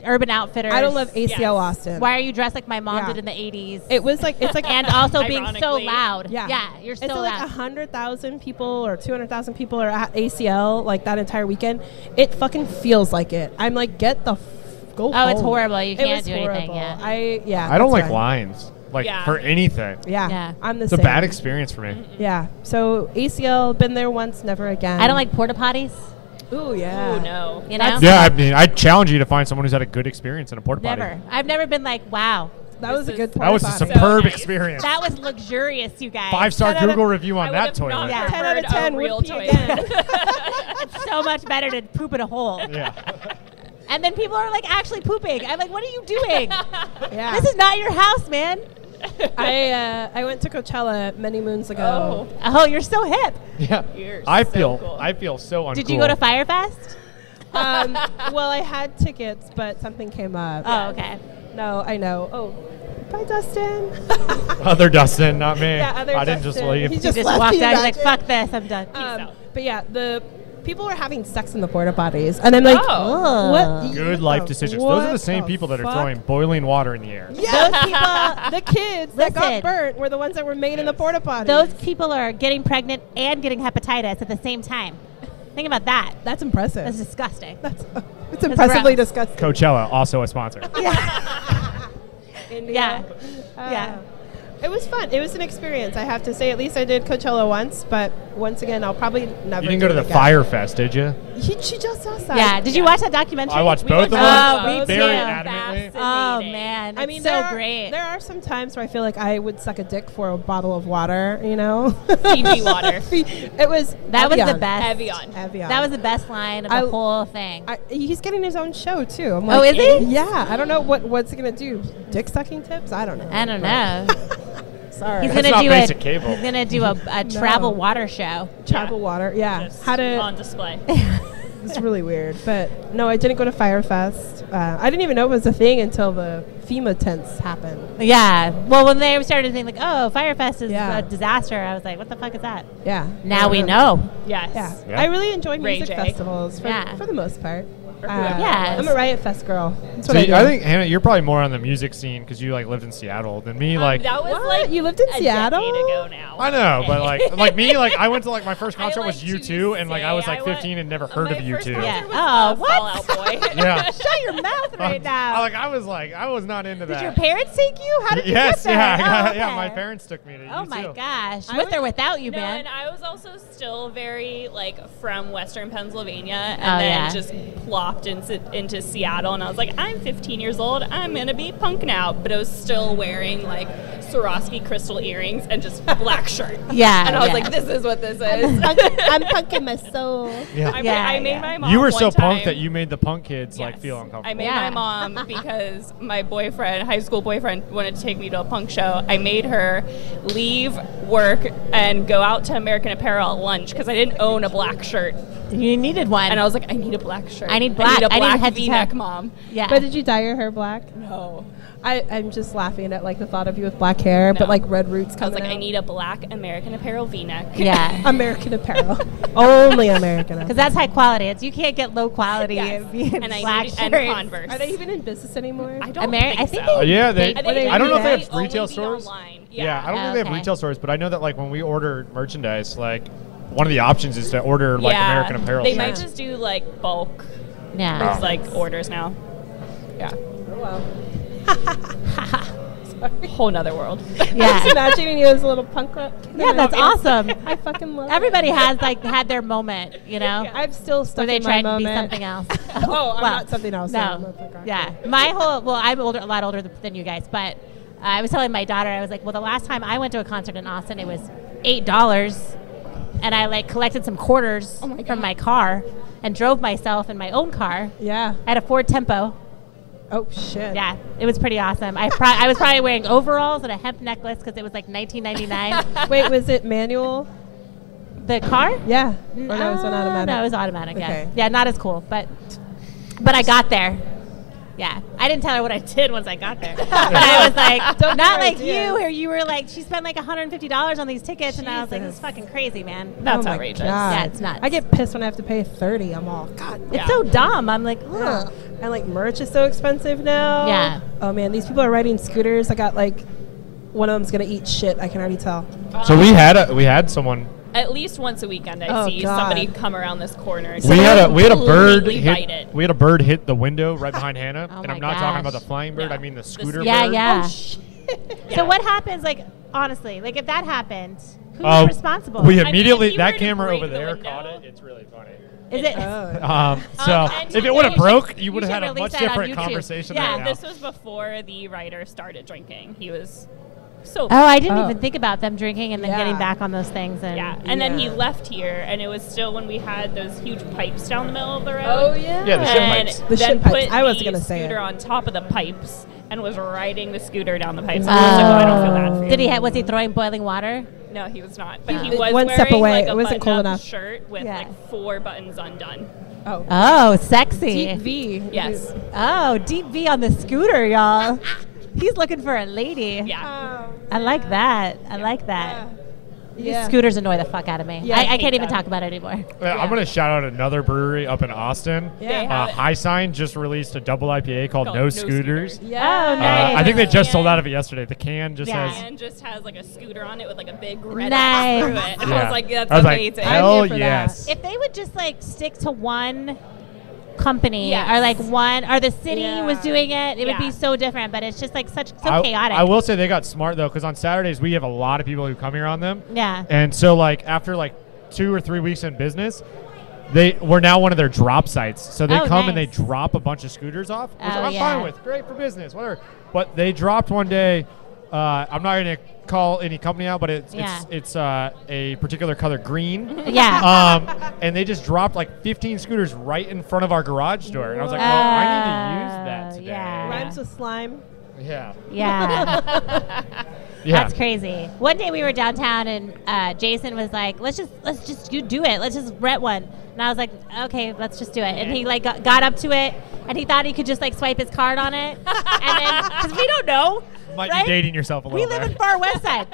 Urban Outfitters. I don't love ACL Yes. Austin. Why are you dressed like my mom Yeah. did in the 80s? It was like it's like and also being so Ironically. loud. Yeah. You're so it's loud. like 100,000 people or 200,000 people are at ACL like that entire weekend. It fucking feels like it. I'm like, get the go. Oh, it's home. horrible. You It can't was do anything, horrible. yeah. I don't that's like fine. lines. Like Yeah. for anything. Yeah, Yeah. I'm the It's a same. bad experience for me. Yeah. So ACL, been there once, never again. I don't like porta potties. Ooh, yeah. Oh no. You know? Yeah, I mean, I challenge you to find someone who's had a good experience in a porta potty. Never. I've never been like, wow, That was a This good is- point. That was a So superb nice. experience. that was luxurious, you guys. 5-star 10 out of- Google review on I that would have toilet. not Yeah. 10 out of preferred 10 a would real pee toilet. again. It's so much better to poop in a hole. Yeah. And then people are like actually pooping. I'm like, what are you doing? Yeah. This is not your house, man. I went to Coachella many moons ago. Oh, you're so hip. Yeah. You're I so feel cool. I feel so uncool. Did you go to Firefest? Well, I had tickets, but something came up. Oh, okay. No, I know. Oh, bye, Dustin. Other Dustin, not me. Yeah, other I didn't just Dustin. leave. He He just just left walked you out. He's back like, in. fuck this, I'm done. out. But yeah, the people are having sex in the porta potties, and I'm like, Oh. what? Good what life the- decisions. what Those are the same people that are fuck? throwing boiling water in the air. Yeah, Those people, the kids that got Listen. burnt were the ones that were made in the porta potties. those people are getting pregnant and getting hepatitis at the same time. Think about that. That's impressive. That's disgusting. It's impressively gross. disgusting. Coachella, also a sponsor. India. Yeah. Uh, Yeah. It was fun. It was an experience. I have to say, at least I did Coachella once, but once again, I'll probably never. You didn't go to do the it again. Fire Fest, did you? She just saw that. Yeah. Did you watch that documentary? I watched We both of went them. Oh, me very too. adamantly. Oh man, I mean, so there are, great. There are some times where I feel like I would suck a dick for a bottle of water. You know, Fiji water. It was That was the Evian. best. Evian. Evian. That was the best line of the I- whole thing. He's getting his own show too. I'm Oh, like, is he? Yeah. I don't know what's he gonna do. Dick sucking tips? I don't know. I don't know. Sorry. He's That's gonna not do basic a. cable. He's gonna do a travel water show. Travel water. Yeah. Just How to? on display. It's really weird. But no, I didn't go to Firefest. I didn't even know it was a thing until the FEMA tents happened. Yeah. Well, when they started saying like, "Oh, Firefest is Yeah. a disaster," I was like, "What the fuck is that?" Yeah. Now we know. Yes. Yeah. Yeah. I really enjoy Ray music J. festivals for, Yeah. for the most part. whoever Yeah. I'm a Riot Fest girl. That's what I See, do. I think Hannah, you're probably more on the music scene because you like lived in Seattle than me. Like that was What? like You lived in a Seattle? decade ago now. I know, but like me, like I went to like my first I concert was like to U2, and like I was say like I went- 15 and never heard My of first U2. concert Yeah. was, Oh, what? Fall Out Boy. Yeah. Shut your mouth right now. I was not into Did that. your parents take you? How did you Yes, get there? yeah, Oh, yeah. okay. My parents took me to Oh U2. my gosh, I with would- or without you, No, man. and I was also still very like from Western Pennsylvania, and Oh, then yeah. just plopped into Seattle, and I was like, I'm 15 years old, I'm gonna be punk now, but I was still wearing like Swarovski crystal earrings and just black shirt. Yeah, and I was yeah. like, this is what this is. I'm punking my soul. Yeah. I made my mom. You were one so time, punk that you made the punk kids like Yes. feel uncomfortable. I made Yeah. my mom because my boyfriend, high school boyfriend, wanted to take me to a punk show. I made her leave work and go out to American Apparel at lunch because I didn't own a black shirt. You needed one. And I was like, I need a black shirt. I need black. I need a I need black head to toe. V-neck, mom. yeah. But did you dye your hair black? No. I'm just laughing at like the thought of you with black hair, but No. like red roots I was coming like, I out. need a black American Apparel V-neck. yeah. American Apparel. Only American Because Apparel. that's high quality. You can't get low quality Yes. in And I black need shirts. and Converse. Are they even in business anymore? I don't Ameri- think I think so. they- Yeah, they. I I don't know if they might have retail only be stores. online. Yeah, I don't Oh, think they have okay. retail stores, but I know that like when we order merchandise, like one of the options is to order like American Apparel. They shirts. might just do like bulk. Yeah. There's like orders now. Yeah. Oh, wow. Whole nother world. Yeah. Just imagining you as a little punk rock kid. Yeah, that's awesome. I fucking love Everybody it. has like had their moment, you know. I'm still stuck Where they in my tried to be moment. something else. Oh, I'm Well, not something else. I'm No. a punk rock Yeah. kid. My whole, well, I'm older, a lot older than you guys, but I was telling my daughter, I was like, well, the last time I went to a concert in Austin, it was $8, and I like collected some quarters from my car and drove myself in my own car. Yeah. I had a Ford Tempo. Oh, shit. Yeah, it was pretty awesome. I was probably wearing overalls and a hemp necklace because it was like $19.99. Wait, was it manual? The car? Yeah. Or no, it was an automatic? No, it was automatic. Okay. Yeah, not as cool, but I got there. Yeah, I didn't tell her what I did once I got there. But I was like, Don't not give her like you, ideas. where you were like, she spent like $150 on these tickets, and I was like, this is fucking crazy, man. That's Oh my outrageous. God. Yeah, it's nuts. I get pissed when I have to pay $30. I'm all, God. It's so dumb. I'm like, ugh. Yeah. And like merch is so expensive now. Yeah. Oh man, these people are riding scooters. I got like, one of them's gonna eat shit. I can already tell. So we had someone. At least once a weekend, I Oh, see God. somebody come around this corner. We had a bird completely bite it. hit. We had a bird hit the window right behind Hannah, Oh and my I'm not talking about gosh. the flying bird. No. I mean the The scooter Yeah, bird. yeah. Oh, So what happens, like, honestly, like if that happened, who's Oh, responsible? We mean, immediately if you that were to camera break over the there window- caught it. It's really funny. Is it? So and if it would have you should- broke, you you would have should had a release much that on different YouTube. conversation Yeah, right now. This was before the writer started drinking. He was so. Oh, I didn't Oh. even think about them drinking and then getting Yeah. back on those things. And Yeah, and then he Yeah. left here, and it was still when we had those huge pipes down the middle of the road. Oh yeah. Yeah, the shit and pipes. The then shit pipes. put I was the gonna say scooter it. on top of the pipes and was riding the scooter down the pipes. And I was like, oh, I don't feel bad for you. Did he? Was he throwing boiling water? No, he was not. But No. he was One wearing step away. like a It wasn't cool button-up enough. shirt with Yeah. like 4 buttons undone. Oh. Oh, sexy. Deep V. Yes. Oh, deep V on the scooter, y'all. He's looking for a lady. Yeah. I like that. I like that. Yeah. Scooters annoy the fuck out of me. Yeah, I I can't hate even them. talk about it anymore. I'm gonna shout out another brewery up in Austin. Yeah. have it. High Sign just released a double IPA called Called No No Scooters. Scooter. Yeah. Oh, nice. I think they just sold Yeah. out of it yesterday. The can just Yeah. has. And just has like a scooter on it with like a big red Nice. X through it. And I Yeah. was like, that's I was like, amazing. hell I'm here for that. yes. If they would just like stick to one company Yes. or like one or the city Yeah. was doing it, it would be Yeah. so different. But it's just like so I, chaotic. I will say they got smart though, because on Saturdays we have a lot of people who come here on them. Yeah. And so like after like 2 or 3 weeks in business, we're now one of their drop sites. So they Oh, come and they nice. drop a bunch of scooters off, which Oh, I'm yeah. fine with. Great for business, whatever. But they dropped one day. I'm not going to call any company out, but it's a particular color green. Yeah. And they just dropped like 15 scooters right in front of our garage door. And I was like, well, I need to use that today. yeah. Rhymes with slime. Yeah. Yeah. Yeah. That's crazy. One day we were downtown and Jason was like, let's just you do it. Let's just rent one. And I was like, okay, let's just do it. And he like got up to it and he thought he could just like swipe his card on it. And then, because we don't know. Might right? be dating yourself a little We bit. live in Far West Side.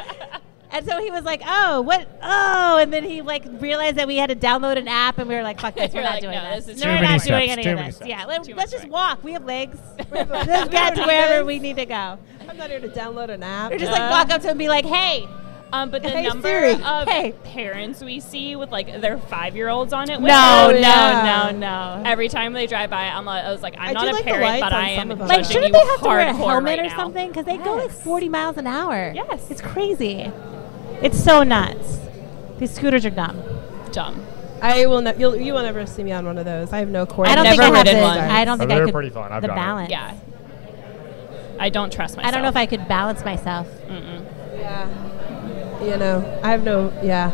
And so he was like, oh, what? Oh, and then he like realized that we had to download an app and we were like, fuck this, we're You're not like, doing no, this. this is No, too we're many not doing steps, any too of many this. steps. Yeah, Too let's much just work. walk. We have legs. Let's Let's get to wherever we need to go. I'm not here to download an app. Or just like walk up to him and be like, hey. But the Hey, number Siri. of Hey. parents we see with like their 5-year-olds on it. with No, them, yeah. no. Every time they drive by, I was like, I'm I not do a like the parent, lights but on I some am of them. Like, judging shouldn't you they have to wear a hardcore helmet right or now. something? Because they go like 40 miles an hour. Yes. It's crazy. It's so nuts. These scooters are dumb. Dumb. I will not. You will never see me on one of those. I have no I coordination. don't think I never have ridden the, one. I don't think Oh, I they're could. pretty fun. I've the done it. balance. Yeah. I don't trust myself. I don't know if I could balance myself. Yeah. You know, I have no. Yeah.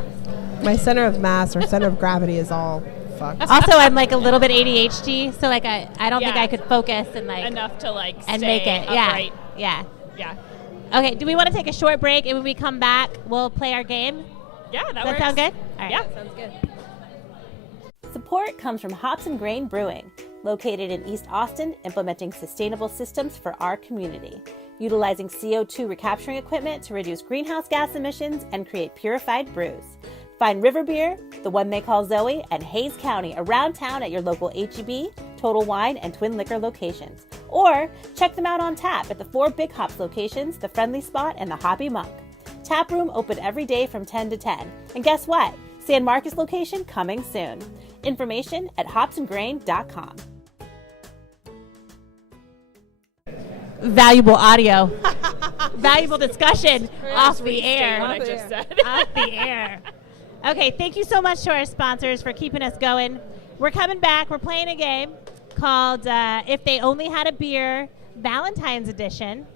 My center of mass or center of gravity is all fucked. Also, I'm like a little bit ADHD, so like I don't think Yeah. I could focus and like enough to like and stay make it. Yeah. upright. Yeah. Yeah. Okay. Do we want to take a short break and when we come back, we'll play our game? Yeah, that Does works. that sound good? All right. Yeah. Sounds good. Support comes from Hops and Grain Brewing, located in East Austin, implementing sustainable systems for our community, utilizing CO2 recapturing equipment to reduce greenhouse gas emissions and create purified brews. Find River Beer, the one they call Zoe, and Hayes County around town at your local H-E-B, Total Wine, and Twin Liquor locations. Or check them out on tap at the 4 Big Hops locations, the Friendly Spot and the Hoppy Monk. Tap room open every day from 10 to 10. And guess what? San Marcos location coming soon. Information at hopsandgrain.com. Valuable audio. Valuable discussion off the air. What I just said. Off the air. Okay, thank you so much to our sponsors for keeping us going. We're coming back. We're playing a game called If They Only Had a Beer, Valentine's Edition.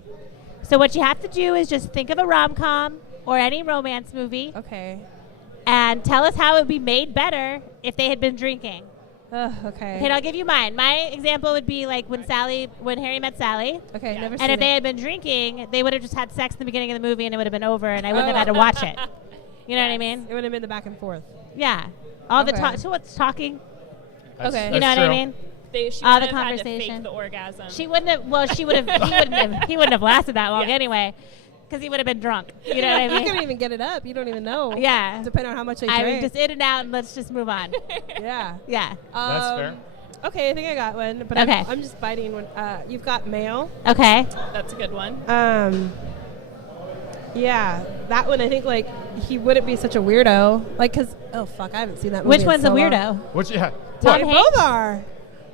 So what you have to do is just think of a rom-com or any romance movie Okay. and tell us how it would be made better if they had been drinking. Okay. Okay, and I'll give you mine. My example would be like when Harry met Sally. Okay, Yeah. never seen And if it. they had been drinking, they would have just had sex in the beginning of the movie and it would have been over and I wouldn't have had to watch it. You know what I mean? It would have been the back and forth. Yeah. All the Okay. talk. So what's talking? Okay. You know what I mean? She All would the have had to conversation. fake the orgasm. She wouldn't have. Well, she would have. He wouldn't have lasted that long Yeah. anyway, because he would have been drunk. You know what I You mean? couldn't even get it up. You don't even know. Yeah. Depending on how much they I drank. mean, just in and out, and let's just move on. Yeah. Yeah. That's fair. Okay, I think I got one, but Okay. I'm just biting one. You've got mail. Okay. That's a good one. Yeah, that one. I think like he wouldn't be such a weirdo. Like, cause I haven't seen that movie. Which in one's so a long. weirdo? Which yeah. Tom They Hanks? both are.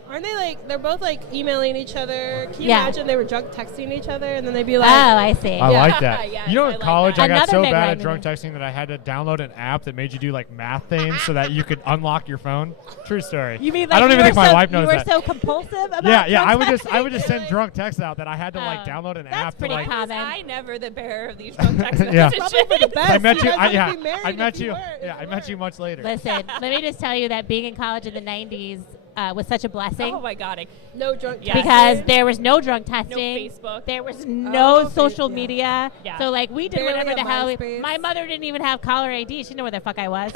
Aren't they like? They're both like emailing each other. Can you Yeah. imagine they were drunk texting each other and then they'd be Oh, like, I see. I Yeah. like that. Yes, you know, I in like college, that. I got Another so Meg bad Ryan at drunk movie. texting that I had to download an app that made you do like math things so that you could unlock your phone. True story. You mean like I don't you even were think my so, wife knows you were that. so compulsive about yeah, drunk I would just texting? send drunk texts out that I had to like Oh, download an that's app to pretty like. common. I never the bearer of these drunk text Yeah. messages. probably for the best. I met you. guys I, would yeah, be married I if met you you. weren't, if Yeah, you I met you weren't. much later. Listen, let me just tell you that being in college in the 90s was such a blessing. Oh my god. No drunk Yeah. Because texting. there was no drunk texting. Facebook. There was no Oh, social yeah. media. Yeah. So like we did Barely whatever a the hell. MySpace. My mother didn't even have caller ID. She didn't know where the fuck I was.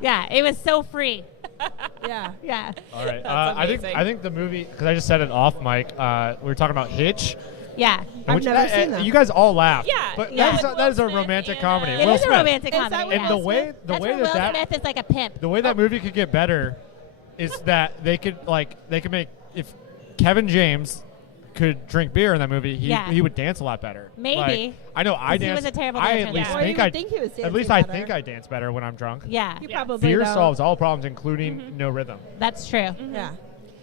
Yeah, it was so free. Yeah. Yeah. All right. That's amazing. I think the movie, because I just said it off mic. We were talking about Hitch. Yeah. I've never seen that. You guys all laughed. Yeah, But yeah. that is a Will Smith romantic and, comedy. It Will is a Smith. romantic Is that comedy. what yeah. And the Will way Smith? the That's way where Will that Smith is like a pimp. the way that movie could get better is that they could make if Kevin James could drink beer in that movie, Yeah. he would dance a lot better. Maybe. Like, I know I 'Cause he dance. was a terrible I dancer at least then. Well, you think would I think he was at dancing least I better. think I dance better when I'm drunk. Yeah. You Yeah. probably Beer don't. solves all problems, including no rhythm. That's true. Yeah.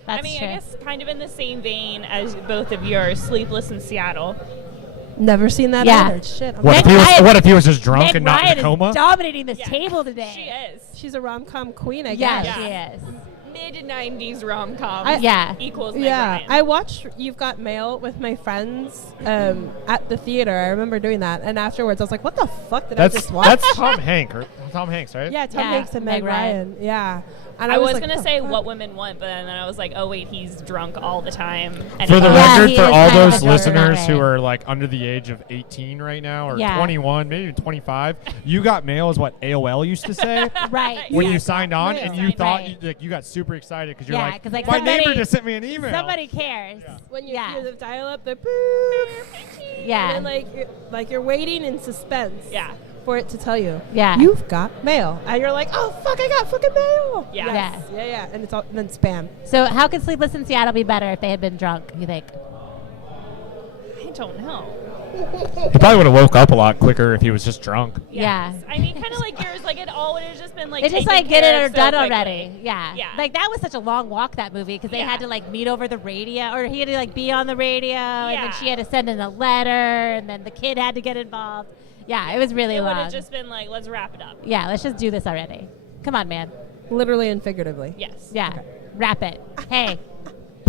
That's I mean, true. I guess kind of in the same vein as both of yours, Sleepless in Seattle. Never seen that Yeah. either. Shit. I'm What Meg if, he was, Ryan- what if he was just drunk Meg and not in Ryan a coma? is dominating this Yeah. table today. She is. She's a rom-com queen, I Yeah, guess. she Yeah. is. Mid-90s rom-com. Yeah. Equals Meg Yeah, Ryan. I watched You've Got Mail with my friends at the theater. I remember doing that, and afterwards I was like, "What the fuck did I just watch?" That's Tom Hanks, right? yeah, Tom Yeah, Hanks and Meg Meg Ryan. Ryan. Yeah, and I was like, going to "What say the fuck?" What Women Want, but then I was like, oh, wait, he's drunk all the time. For the Yeah, record, he for is all kind of those a drunk listeners guy. who are like under the age of 18 right now, or Yeah. 21, maybe even 25, You Got Mail is what AOL used to say Right. when Yeah. you signed on, Mail. and you thought Right. you got super excited because you're Yeah, like, 'cause, like, my somebody- neighbor just sent me an email. Somebody cares. When you Yeah. hear the dial-up, the boop, Yeah. and then you're waiting in suspense. Yeah. For it to tell you, Yeah. you've got mail, and you're like, oh fuck, I got fucking mail. Yeah. Yes. Yeah, and it's all then spam. So how could Sleepless in Seattle be better if they had been drunk, you think? I don't know. He probably would have woke up a lot quicker if he was just drunk. Yeah. I mean, kind of like yours. Like, it all would have just been like. They just taken like get care it of or so done quickly. already. Yeah. Yeah. Like that was such a long walk, that movie, because they Yeah. had to like meet over the radio, or he had to like be on the radio, and then Yeah. she had to send in a letter, and then the kid had to get involved. Yeah, it was really It would long. have just been like, let's wrap it up. Yeah, let's just do this already. Come on, man. Literally and figuratively. Yes. Yeah. Wrap it. Hey.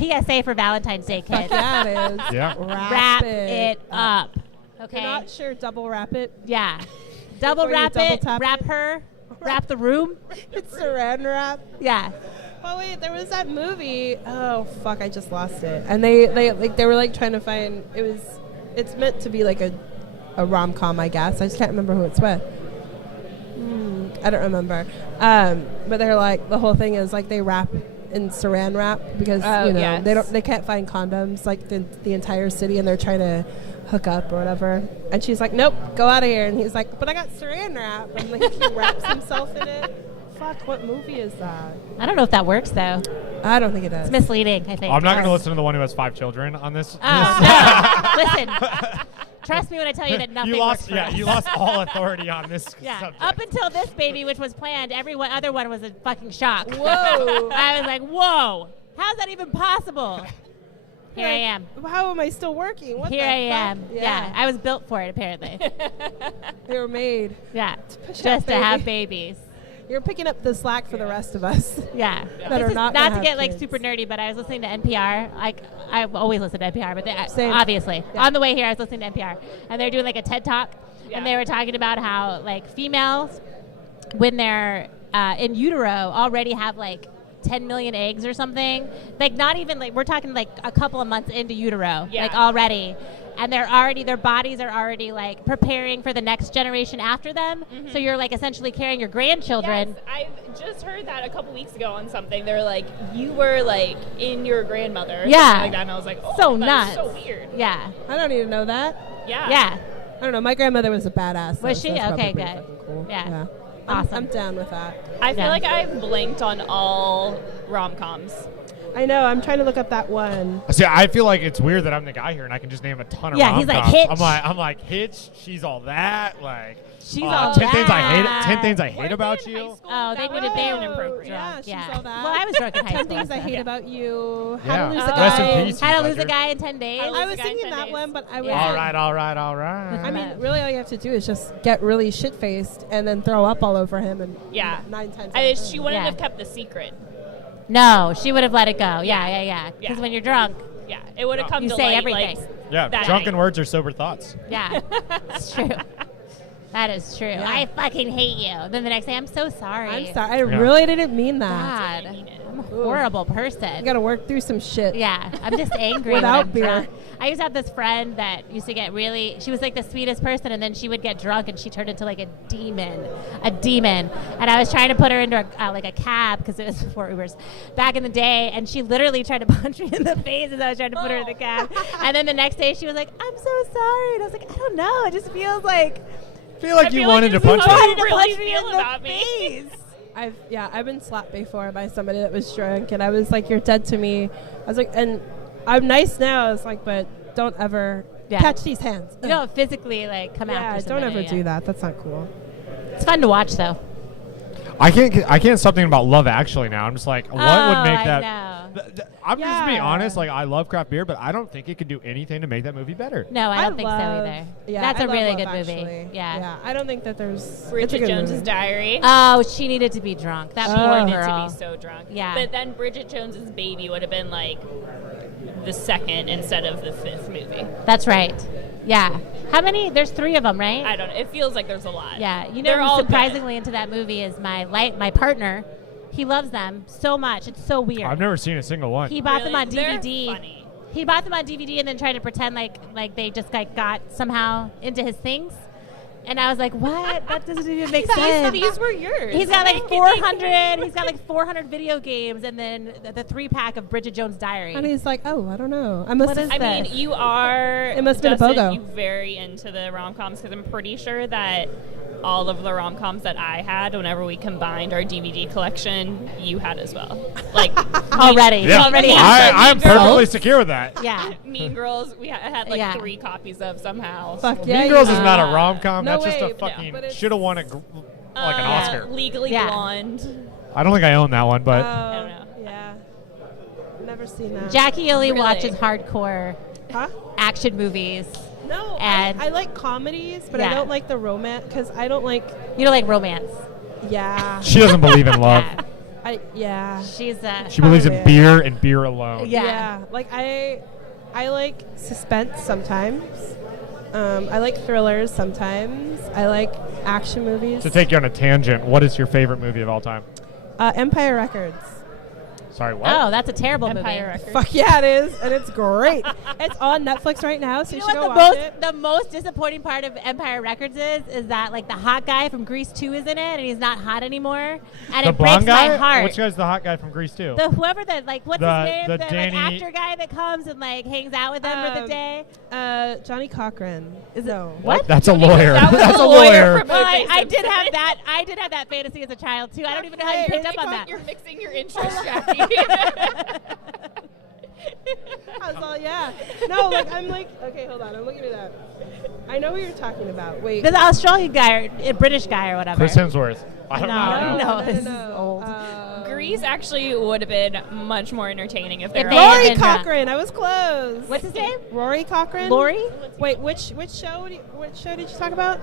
PSA for Valentine's Day, kids. That is. Yeah. Wrap, Wrap it up. If Okay. you're not sure, double wrap it. Yeah. Double Before you wrap double it. tap Wrap it. her. Wrap the room. It's saran wrap. Yeah. Oh wait, there was that movie. Oh fuck, I just lost it. And they were like trying to find. It's meant to be like a rom-com, I guess. I just can't remember who it's with. I don't remember. But they're like, the whole thing is like they wrap in saran wrap because yes. they can't find condoms like the entire city, and they're trying to hook up or whatever. And she's like, nope, go out of here. And he's like, but I got saran wrap. And like he wraps himself in it. Fuck, what movie is that? I don't know if that works, though. I don't think it does. It's misleading, I think. I'm not going to listen to the one who has 5 children on this. Oh, no. Listen. Trust me when I tell you that nothing you works lost. for Yeah, us. you lost all authority on this Yeah. subject. Up until this baby, which was planned, every other one was a fucking shock. Whoa. I was like, whoa, how's that even possible? Here I am. How am I still working? What Here the I fuck? am. Yeah, I was built for it, apparently. They were made. Yeah, push out just to have baby. babies. You're picking up the slack for the rest of us. Yeah. That This are is not not gonna to have get like kids. super nerdy, but I was listening to NPR. Like I've always listened to NPR, but Same. obviously Yeah. on the way here I was listening to NPR, and they're doing like a TED Talk, and they were talking about how like females, when they're in utero, already have like 10 million eggs or something. Like not even like we're talking like a couple of months into utero, like already. And their bodies are already like preparing for the next generation after them. Mm-hmm. So you're like essentially carrying your grandchildren. Yes, I've just heard that a couple weeks ago on something. They're like, you were like in your grandmother. Or Yeah. something like that. And I was like, oh, So that's nuts. so weird. Yeah. I don't even know that. Yeah. Yeah. I don't know. My grandmother was a badass. Was though, she? so that's Okay, probably good. fucking Cool. Yeah. I'm Awesome. down with that. I feel Yeah. like I've blinked on all rom-coms. I know. I'm trying to look up that one. See, I feel like it's weird that I'm the guy here and I can just name a ton of Yeah, he's like, rom-coms. Hitch. I'm like Hitch. She's all that. Like She's all 10 things I hate. that. 10 things I Weren't hate they about in high you. school? Oh, they That would would have have been been inappropriate. Yeah, drunk. she's Yeah. all that. Well, I was drunk in high 10 school. things I so- hate about you. Yeah. How to lose a Rest in guy. peace. How to lose Ledger. a guy in 10 days. How to I lose was a guy in thinking 10 that days. one, but I was. Yeah. All right. I mean, really, all you have to do is just get really shit faced and then throw up all over him. And Yeah. 9 times. I, out of she 10. wouldn't Yeah. have kept the secret. No, she would have let it go. Yeah. Because Yeah. when you're drunk, Yeah. It would have come You to say light, everything. like, Yeah, that drunken night. words are sober thoughts. yeah, it's true. That is true. I fucking hate you. Then the next day, I'm so sorry. I'm sorry. I Yeah. really didn't mean that. God, I'm a horrible person. I got to work through some shit. Yeah, I'm just angry Without when I'm beer. drunk. I used to have this friend that used to get really, she was like the sweetest person, and then she would get drunk and she turned into like a demon. And I was trying to put her into like a cab because it was before Ubers back in the day, and she literally tried to punch me in the face as I was trying to put her in the cab. And then the next day she was like, I'm so sorry. And I was like, I don't know. It just feels like I feel like you wanted to this is punch how me. you wanted to really punch me feel in the about me. face. I've been slapped before by somebody that was drunk, and I was like, "You're dead to me." I was like, and I'm nice now. I was like, but don't ever catch these hands. You don't physically like come yeah, after don't somebody. ever do that. That's not cool. It's fun to watch though. I can't stop thinking about Love Actually now. I'm just like, what would make I that? know. I'm just being Yeah. honest. Like, I love craft beer, but I don't think it could do anything to make that movie better. No, I don't think so love- either. Yeah, That's I a love really Love good movie. Actually. Yeah. I don't think that there's it's a Bridget good Jones's movie. Diary. Oh, she needed to be drunk. That She poor Needed girl. to be so drunk. Yeah. But then Bridget Jones's Baby would have been like the second instead of the fifth movie. That's right. Yeah. How many? There's 3 of them, right? I don't know. It feels like there's a lot. Yeah. You They're know, all who's surprisingly into that movie is my partner. He loves them so much. It's so weird. I've never seen a single one. He bought Really? them on They're DVD. funny. He bought them on DVD and then tried to pretend like they just like got somehow into his things. And I was like, what? That doesn't even make sense. These were yours. He's got I like mean, 400. He's got like 400 video games, and then the 3-pack of Bridget Jones' Diary. And he's like, oh, I don't know. I must What have is I mean, this? you are. It must have been a Dustin, BOGO. You very into the rom-coms because I'm pretty sure that all of the rom-coms that I had, whenever we combined our DVD collection, you had as well. Like Already. Yeah, Already. I'm Mean Girls. perfectly secure with that. Yeah. Mean Girls, we had like Yeah. 3 copies of somehow. Fuck yeah. Mean you Girls is do. not a rom-com. No That's just way, a fucking but it's- should have won like an Oscar. Legally Yeah. Blonde. I don't think I own that one, but I don't know. Yeah. Never seen that. Jackie only Really? watches hardcore Huh? action movies. No, And- I like comedies, but I Yeah. don't like the romance because I don't like. You don't like romance. Yeah. she doesn't believe in love. Yeah. Yeah. She's She believes in Probably. beer and beer alone. Yeah. Like I like suspense sometimes. I like thrillers sometimes. I like action movies. To take you on a tangent, what is your favorite movie of all time? Empire Records. Sorry, what? Oh, that's a terrible Empire movie. Records. Fuck yeah, it is, and it's great. It's on Netflix right now, so you, You know should go what watch it. the most disappointing part of Empire Records is that like the hot guy from Grease 2 is in it and he's not hot anymore, and The it breaks blonde guy? my heart. Which guy's the hot guy from Grease 2? The whoever that like what's The- his name? the The Danny- like actor guy that comes and like hangs out with them for the Um, day. Johnny Cochran. Is no. What? That's a lawyer. That was That's the a lawyer lawyer. from Well, O.J. I did Simpson. have that. I did have that fantasy as a child too. I don't even know how you picked up on that. You're mixing your interests, Jackie. I was all, yeah. No, like, I'm like, okay, hold on. I'm looking at that. I know what you're talking about. Wait. The Australian guy or a British guy or whatever. Chris Hemsworth. I don't No. know. This is old. Grease actually would have been much more entertaining if they were they all had Rory been drunk. Cochran. I was close. What's his name? Rory Cochran. Lori? Wait, which show? Which show did you talk about?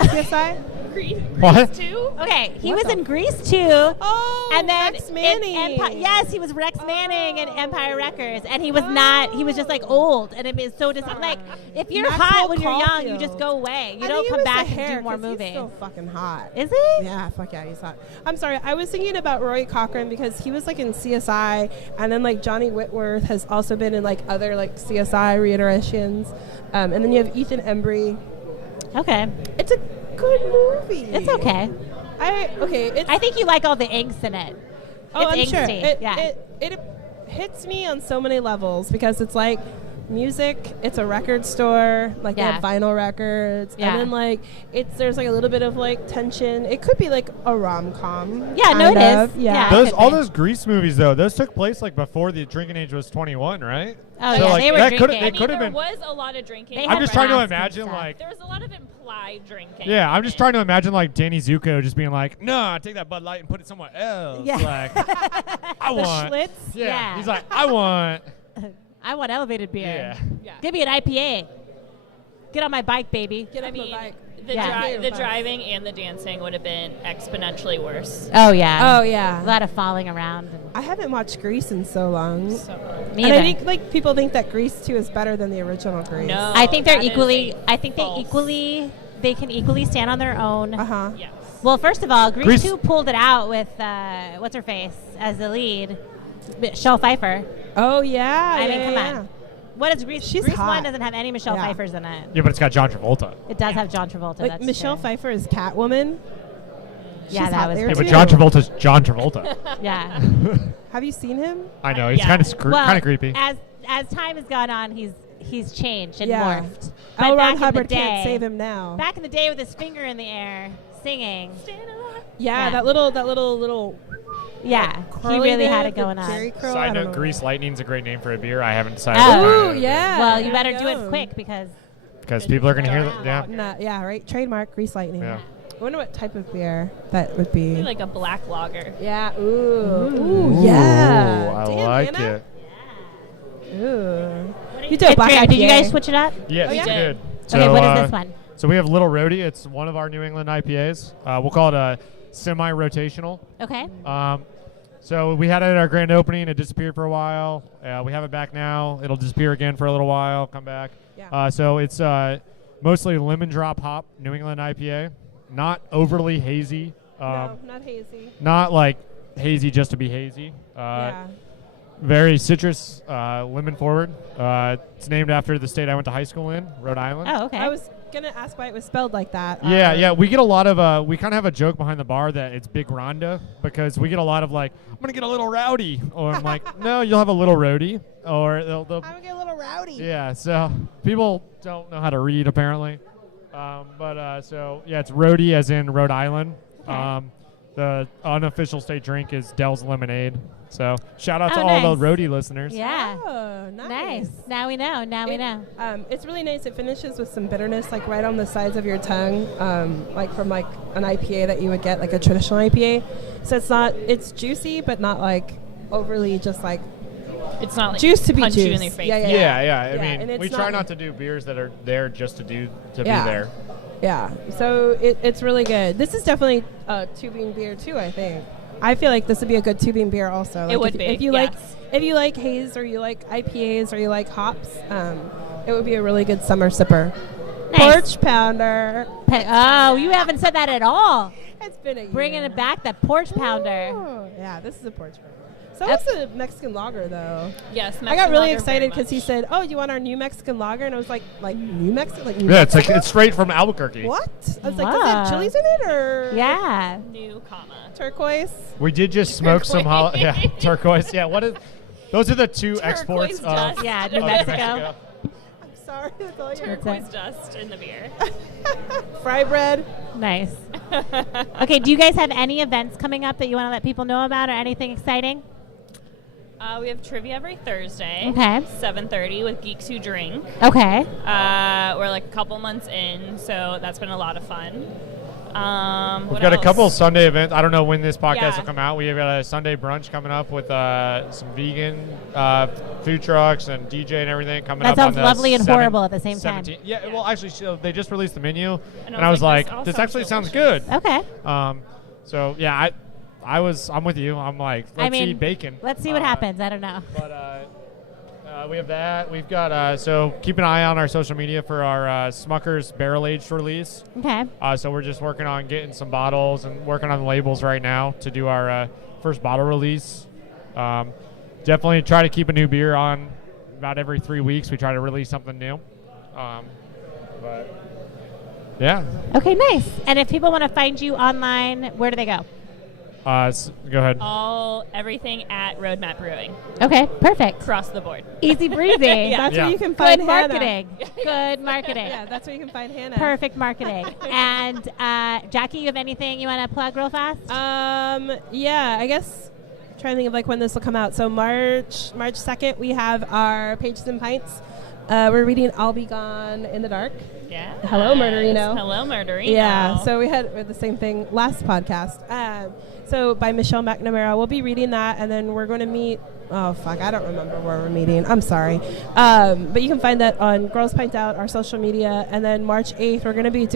CSI. Grease What? too. Okay, he What was the- in Grease too. Oh, And then Rex in Manning. yes, he was Rex Manning in Empire Records, and he was not. He was just like old, and it was so like if you're Maxwell hot when you're young, you Caulfield. just go away. You I don't think it come was back the and hair, do more 'cause movies. He's so fucking hot. Is he? Yeah, fuck yeah, he's hot. I'm sorry, I was thinking about Rory Cochran because he was like in CSI, and then like Johnny Whitworth has also been in like other like CSI reiterations, and then you have Ethan Embry. Okay, It's a good movie. it's okay. It's, I think you like all the angst in it. oh, it's I'm sure. angsty. It hits me on so many levels because it's like music. It's a record store, like they Yeah. have vinyl records, Yeah. and then like there's like a little bit of like tension. It could be like a rom-com. Yeah, no, kind it of. is. Yeah. Yeah. Those could all be. those Grease movies though, those took place like before the drinking age was 21, right? Oh, So, yeah, like, they were that could've- drinking. it could have there been. was a lot of drinking. They I'm had just trying to masks and imagine stuff. like. There was a lot of implied drinking. Yeah, I'm just trying to imagine like Danny Zuko just being like, "No, take that Bud Light and put it somewhere else." Yeah. Like, I The want. Schlitz. Yeah. Yeah. He's like, I want. I want elevated beer. Yeah. Yeah. Give me an IPA. Get on my bike, baby. Get I up the mean, bike. the, Yeah. the driving and the dancing would have been exponentially worse. Oh yeah. Oh yeah. A lot of falling around. I haven't watched Grease in so long. So, Me And I either. think like people think that Grease 2 is better than the original Grease. no. I think they're that is equally. a I think false. They can equally stand on their own. Uh-huh. Yes. Well, first of all, Grease Grease- 2 pulled it out with what's her face as the lead, Michelle Pfeiffer. Oh yeah. I yeah, mean, come yeah, on. What is Grease? She's Grease hot. 1 doesn't have any Michelle Yeah. Pfeiffers in it. Yeah, but it's got John Travolta. It does have John Travolta. Like that's Michelle true. Pfeiffer is Catwoman. Yeah, She's that hot was. there, Yeah, too. but John Travolta's John Travolta. Yeah. Have you seen him? I know he's Yeah. kind of Well, kind of creepy. As time has gone on, he's changed and Yeah. morphed. L. back Ron in the Hubbard day- can't save him now. Back in the day, with his finger in the air, singing. Yeah, Yeah. that little. Yeah, he really had it going on. Jerry curl. I Side don't note: know. Grease Lightning's a great name for a beer. I haven't decided. Oh. what kind Ooh, it is yeah. Well, you there better you do it go. quick because because people are gonna hear that. Yeah. Nah, yeah, right. Trademark Grease Lightning. Yeah. I wonder what type of beer that would be. Like a black lager. Yeah. Ooh. Yeah. I Damn, like Hannah. it. Ooh. You did a black Did you IPA. guys switch it up? Yes, Oh, yeah? we did. Okay, what is uh, this one? So we have Little Roadie. It's one of our New England IPAs. We'll call it a semi-rotational. Okay. So we had it at our grand opening. It disappeared for a while. We have it back now. It'll disappear again for a little while. Come back. Yeah. So it's mostly lemon drop hop New England IPA. Not overly hazy. No, not hazy. Not like hazy just to be hazy. Yeah. Very citrus, lemon forward. It's named after the state I went to high school in, Rhode Island. Oh, okay. I was gonna ask why it was spelled like that. Yeah. We get a lot of. We kind of have a joke behind the bar that it's Big Rhonda because we get a lot of like, I'm gonna get a little rowdy, or I'm like, no, you'll have a little roadie, or they'll I'm gonna get a little rowdy. yeah. So people don't know how to read apparently, so yeah, it's roadie as in Rhode Island. Okay. The unofficial state drink is Dell's Lemonade. So shout out to Oh, all the nice. roadie listeners. Yeah. Oh, nice. Nice. Now we know. Now we know. It's really nice. It finishes with some bitterness, like right on the sides of your tongue, like from like an IPA that you would get, like a traditional IPA. So it's juicy, but not like overly just like It's not like juice to be punch juice. you in the face. Yeah. Yeah. I Yeah, mean, and it's we try not- not to do beers that are there just to be Yeah. there. Yeah. So it's really good. This is definitely a two-bean beer too, I think. I feel like this would be a good two-bean beer also. Like would if, be, If you yes. if you like haze or you like IPAs or you like hops, it would be a really good summer sipper. Nice. Porch pounder. Oh, you haven't said that at all. It's been a Bringing year. it back, that porch pounder. Oh, yeah, this is a porch pounder. So that's a Mexican lager, though. Yes. I got Mexican really lager excited very because he much. said, "Oh, you want our new Mexican lager?" And I was like New Mexico? Like New Yeah, it's Mexico? like it's straight from Albuquerque. What? I was like, does it Wow. have chilies in it or Yeah. New comma. turquoise? We did just smoke some turquoise. Yeah, what is? Those are the two exports Turquoise of dust. Yeah, of New Mexico. I'm sorry, that's all you Turquoise dust in the beer. Fry bread. Nice. Okay, do you guys have any events coming up that you want to let people know about or anything exciting? We have trivia every Thursday. Okay. 7:30 with Geeks Who Drink. Okay. We're like a couple months in, so that's been a lot of fun. We've got a couple of Sunday events. I don't know when this podcast Yeah. will come out. We have got a Sunday brunch coming up with some vegan food trucks and DJ and everything coming That up. sounds on the lovely and horrible at the same time. 17th. Yeah, well, actually, so they just released the menu, and I I was was like, like, this this all actually sounds sounds good. Okay. So yeah, I'm with you. I'm like, let's eat bacon. Let's see what happens. I don't know. But we have that. We've got so keep an eye on our social media for our Smucker's barrel aged release. Okay. So we're just working on getting some bottles and working on the labels right now to do our first bottle release. Definitely try to keep a new beer on about every 3 weeks. We try to release something new. But yeah. Okay, nice. And if people want to find you online, where do they go? Go ahead. Everything at Roadmap Brewing. Okay, perfect. Across the board. Easy breezy. That's Yeah. where you can find Good Hannah. marketing. Good marketing. Yeah, that's where you can find Hannah. Perfect marketing. And Jackie, you have anything you want to plug real fast? Yeah, I guess I'm trying to think of like when this will come out. So March 2nd, we have our Pages and Pints. We're reading I'll Be Gone in the Dark. Yeah. Hello, Murderino. Hello, Murderino. Yeah, so we had the same thing last podcast. So by Michelle McNamara, we'll be reading that, and then we're going to meet. Oh fuck, I don't remember where we're meeting. I'm sorry, but you can find that on Girls Pint Out, our social media, and then March 8th we're going to be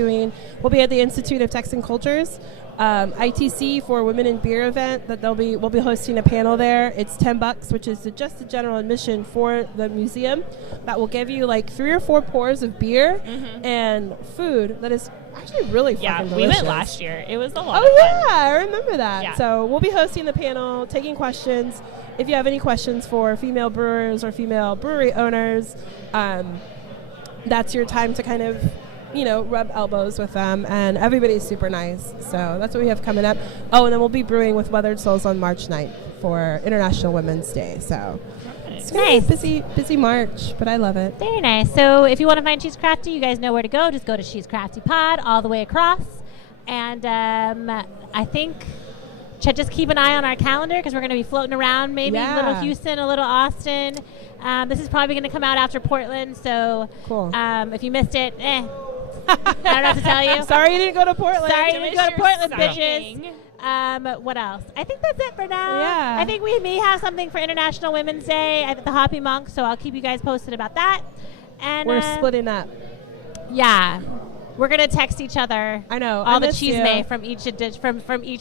we'll be at the Institute of Texan Cultures, ITC for Women in Beer event that we'll be hosting a panel there. It's $10, which is just the general admission for the museum. That will give you like 3 or 4 pours of beer and food that is actually really fucking delicious. We went last year. It was a lot of Oh fun. yeah, I remember that. Yeah. So we'll be hosting the panel, taking questions. If you have any questions for female brewers or female brewery owners, that's your time to kind of, rub elbows with them. And everybody's super nice. So that's what we have coming up. Oh, and then we'll be brewing with Weathered Souls on March 9th for International Women's Day. So it's gonna be a busy March, but I love it. Very nice. So if you want to find She's Crafty, you guys know where to go. Just go to She's Crafty Pod all the way across. And I think just keep an eye on our calendar because we're going to be floating around maybe a little Houston, a little Austin. This is probably going to come out after Portland. So Cool. If you missed it, I don't know what to tell you. Sorry you didn't go to Portland. Sorry you didn't go to Portland, Exciting. bitches. What else? I think that's it for now. Yeah. I think we may have something for International Women's Day at the Hoppy Monk, so I'll keep you guys posted about that. And We're splitting up. Yeah. We're gonna text each other. I know. All I the miss cheese you. may from each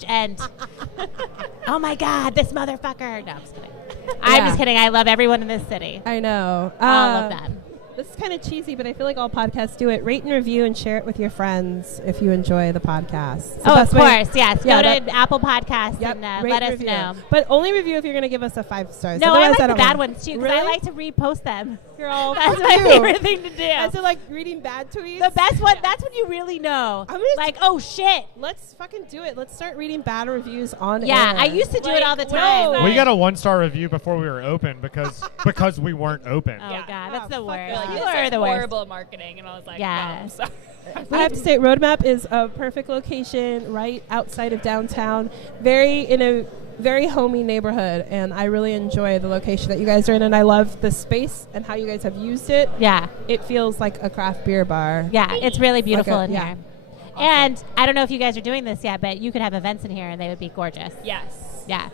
end. Oh my God, this motherfucker! No, I'm just kidding. I'm just kidding. I love everyone in this city. I know. All of them. This is kind of cheesy, but I feel like all podcasts do it. Rate and review and share it with your friends if you enjoy the podcast. It's the Oh, of best way- course, yes. Yeah, Go to Apple Podcasts and rate let and us review. know. But only review if you're going to give us a 5 stars. No, I Otherwise, like the don't bad want- ones too because I Really? like to repost them. You're all That's fuck my you. favorite thing to do. Is it like reading bad tweets? The best one. That's when you really know. I'm gonna Like, oh shit. Let's fucking do it. Let's start reading bad reviews on Yeah, air. I used to do it Like, all the what time. is We got a 1-star review before we were open because we weren't open. Oh Yeah. God, that's the fuck worst. that. You This are is the worst. horrible marketing, and I was like, Yeah. I'm sorry. I have to say, Roadmap is a perfect location right outside of downtown. In a very homey neighborhood, and I really enjoy the location that you guys are in, and I love the space and how you guys have used it. Yeah, It feels like a craft beer bar. yeah, it's really beautiful in yeah. here. And I don't know if you guys are doing this yet, but you could have events in here, and they would be gorgeous. Yes. Yeah.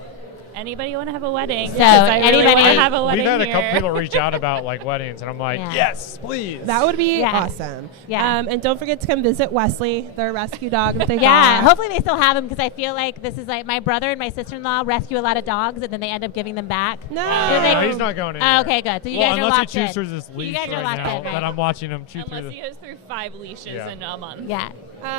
Anybody want to have a wedding? So, Yes, I really anybody- want to have a wedding We've had a here. couple people reach out about like weddings, and I'm like, Yeah. yes, please. That would be Yeah. awesome. Yeah. And don't forget to come visit Wesley, their rescue dog that they Yeah, got. hopefully they still have them because I feel like this is like my brother and my sister-in-law rescue a lot of dogs and then they end up giving them back. No. they- No, he's not going in. Oh, okay, good. So you guys are unless locked he chews in. through this You leash guys are right locked now in, right? that I'm watching him chew Unless through. he goes through 5 leashes Yeah. in a month. Yeah.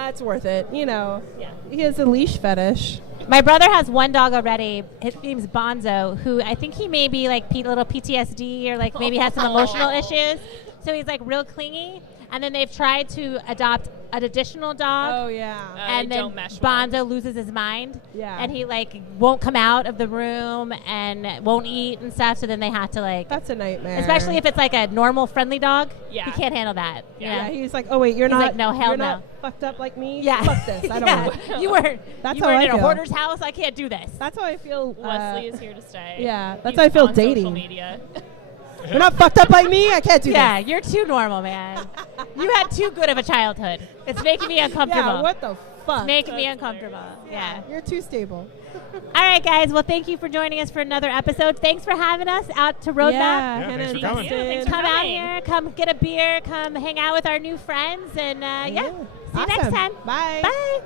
It's worth it. You know, Yeah. he has a leash fetish. My brother has one dog already. His name's Bonzo, who I think he may be like little PTSD or like maybe has some emotional issues. So so he's like real clingy. And then they've tried to adopt an additional dog. Oh yeah. And then don't mesh well. Bonzo loses his mind. Yeah. And he like won't come out of the room and won't eat and stuff. So then they have to like, That's a nightmare. especially if it's like a normal friendly dog. Yeah. He can't handle that. Yeah. He's like, oh wait, you're He's not. like, no, hell you're no. not fucked up like me. Yeah. Fuck this. I don't Yeah. want it. You were. That's you how were I in a feel. hoarder's house. I can't do this. That's how I feel. Wesley is here to stay. yeah, that's He's how I feel on social dating. media. You're not fucked up like me. I can't do Yeah, this. you're too normal, man. You had too good of a childhood. It's making me uncomfortable. Yeah. What the fuck? It's making me That's uncomfortable. Yeah. You're too stable. All right, guys. Well, thank you for joining us for another episode. Thanks for having us out to Roadmap. Yeah, Yeah, Hannah thanks and for coming. Dustin. Yeah, thanks for Come out coming. here. Come get a beer. Come hang out with our new friends. And, yeah. See you next Awesome. time. Bye. Bye.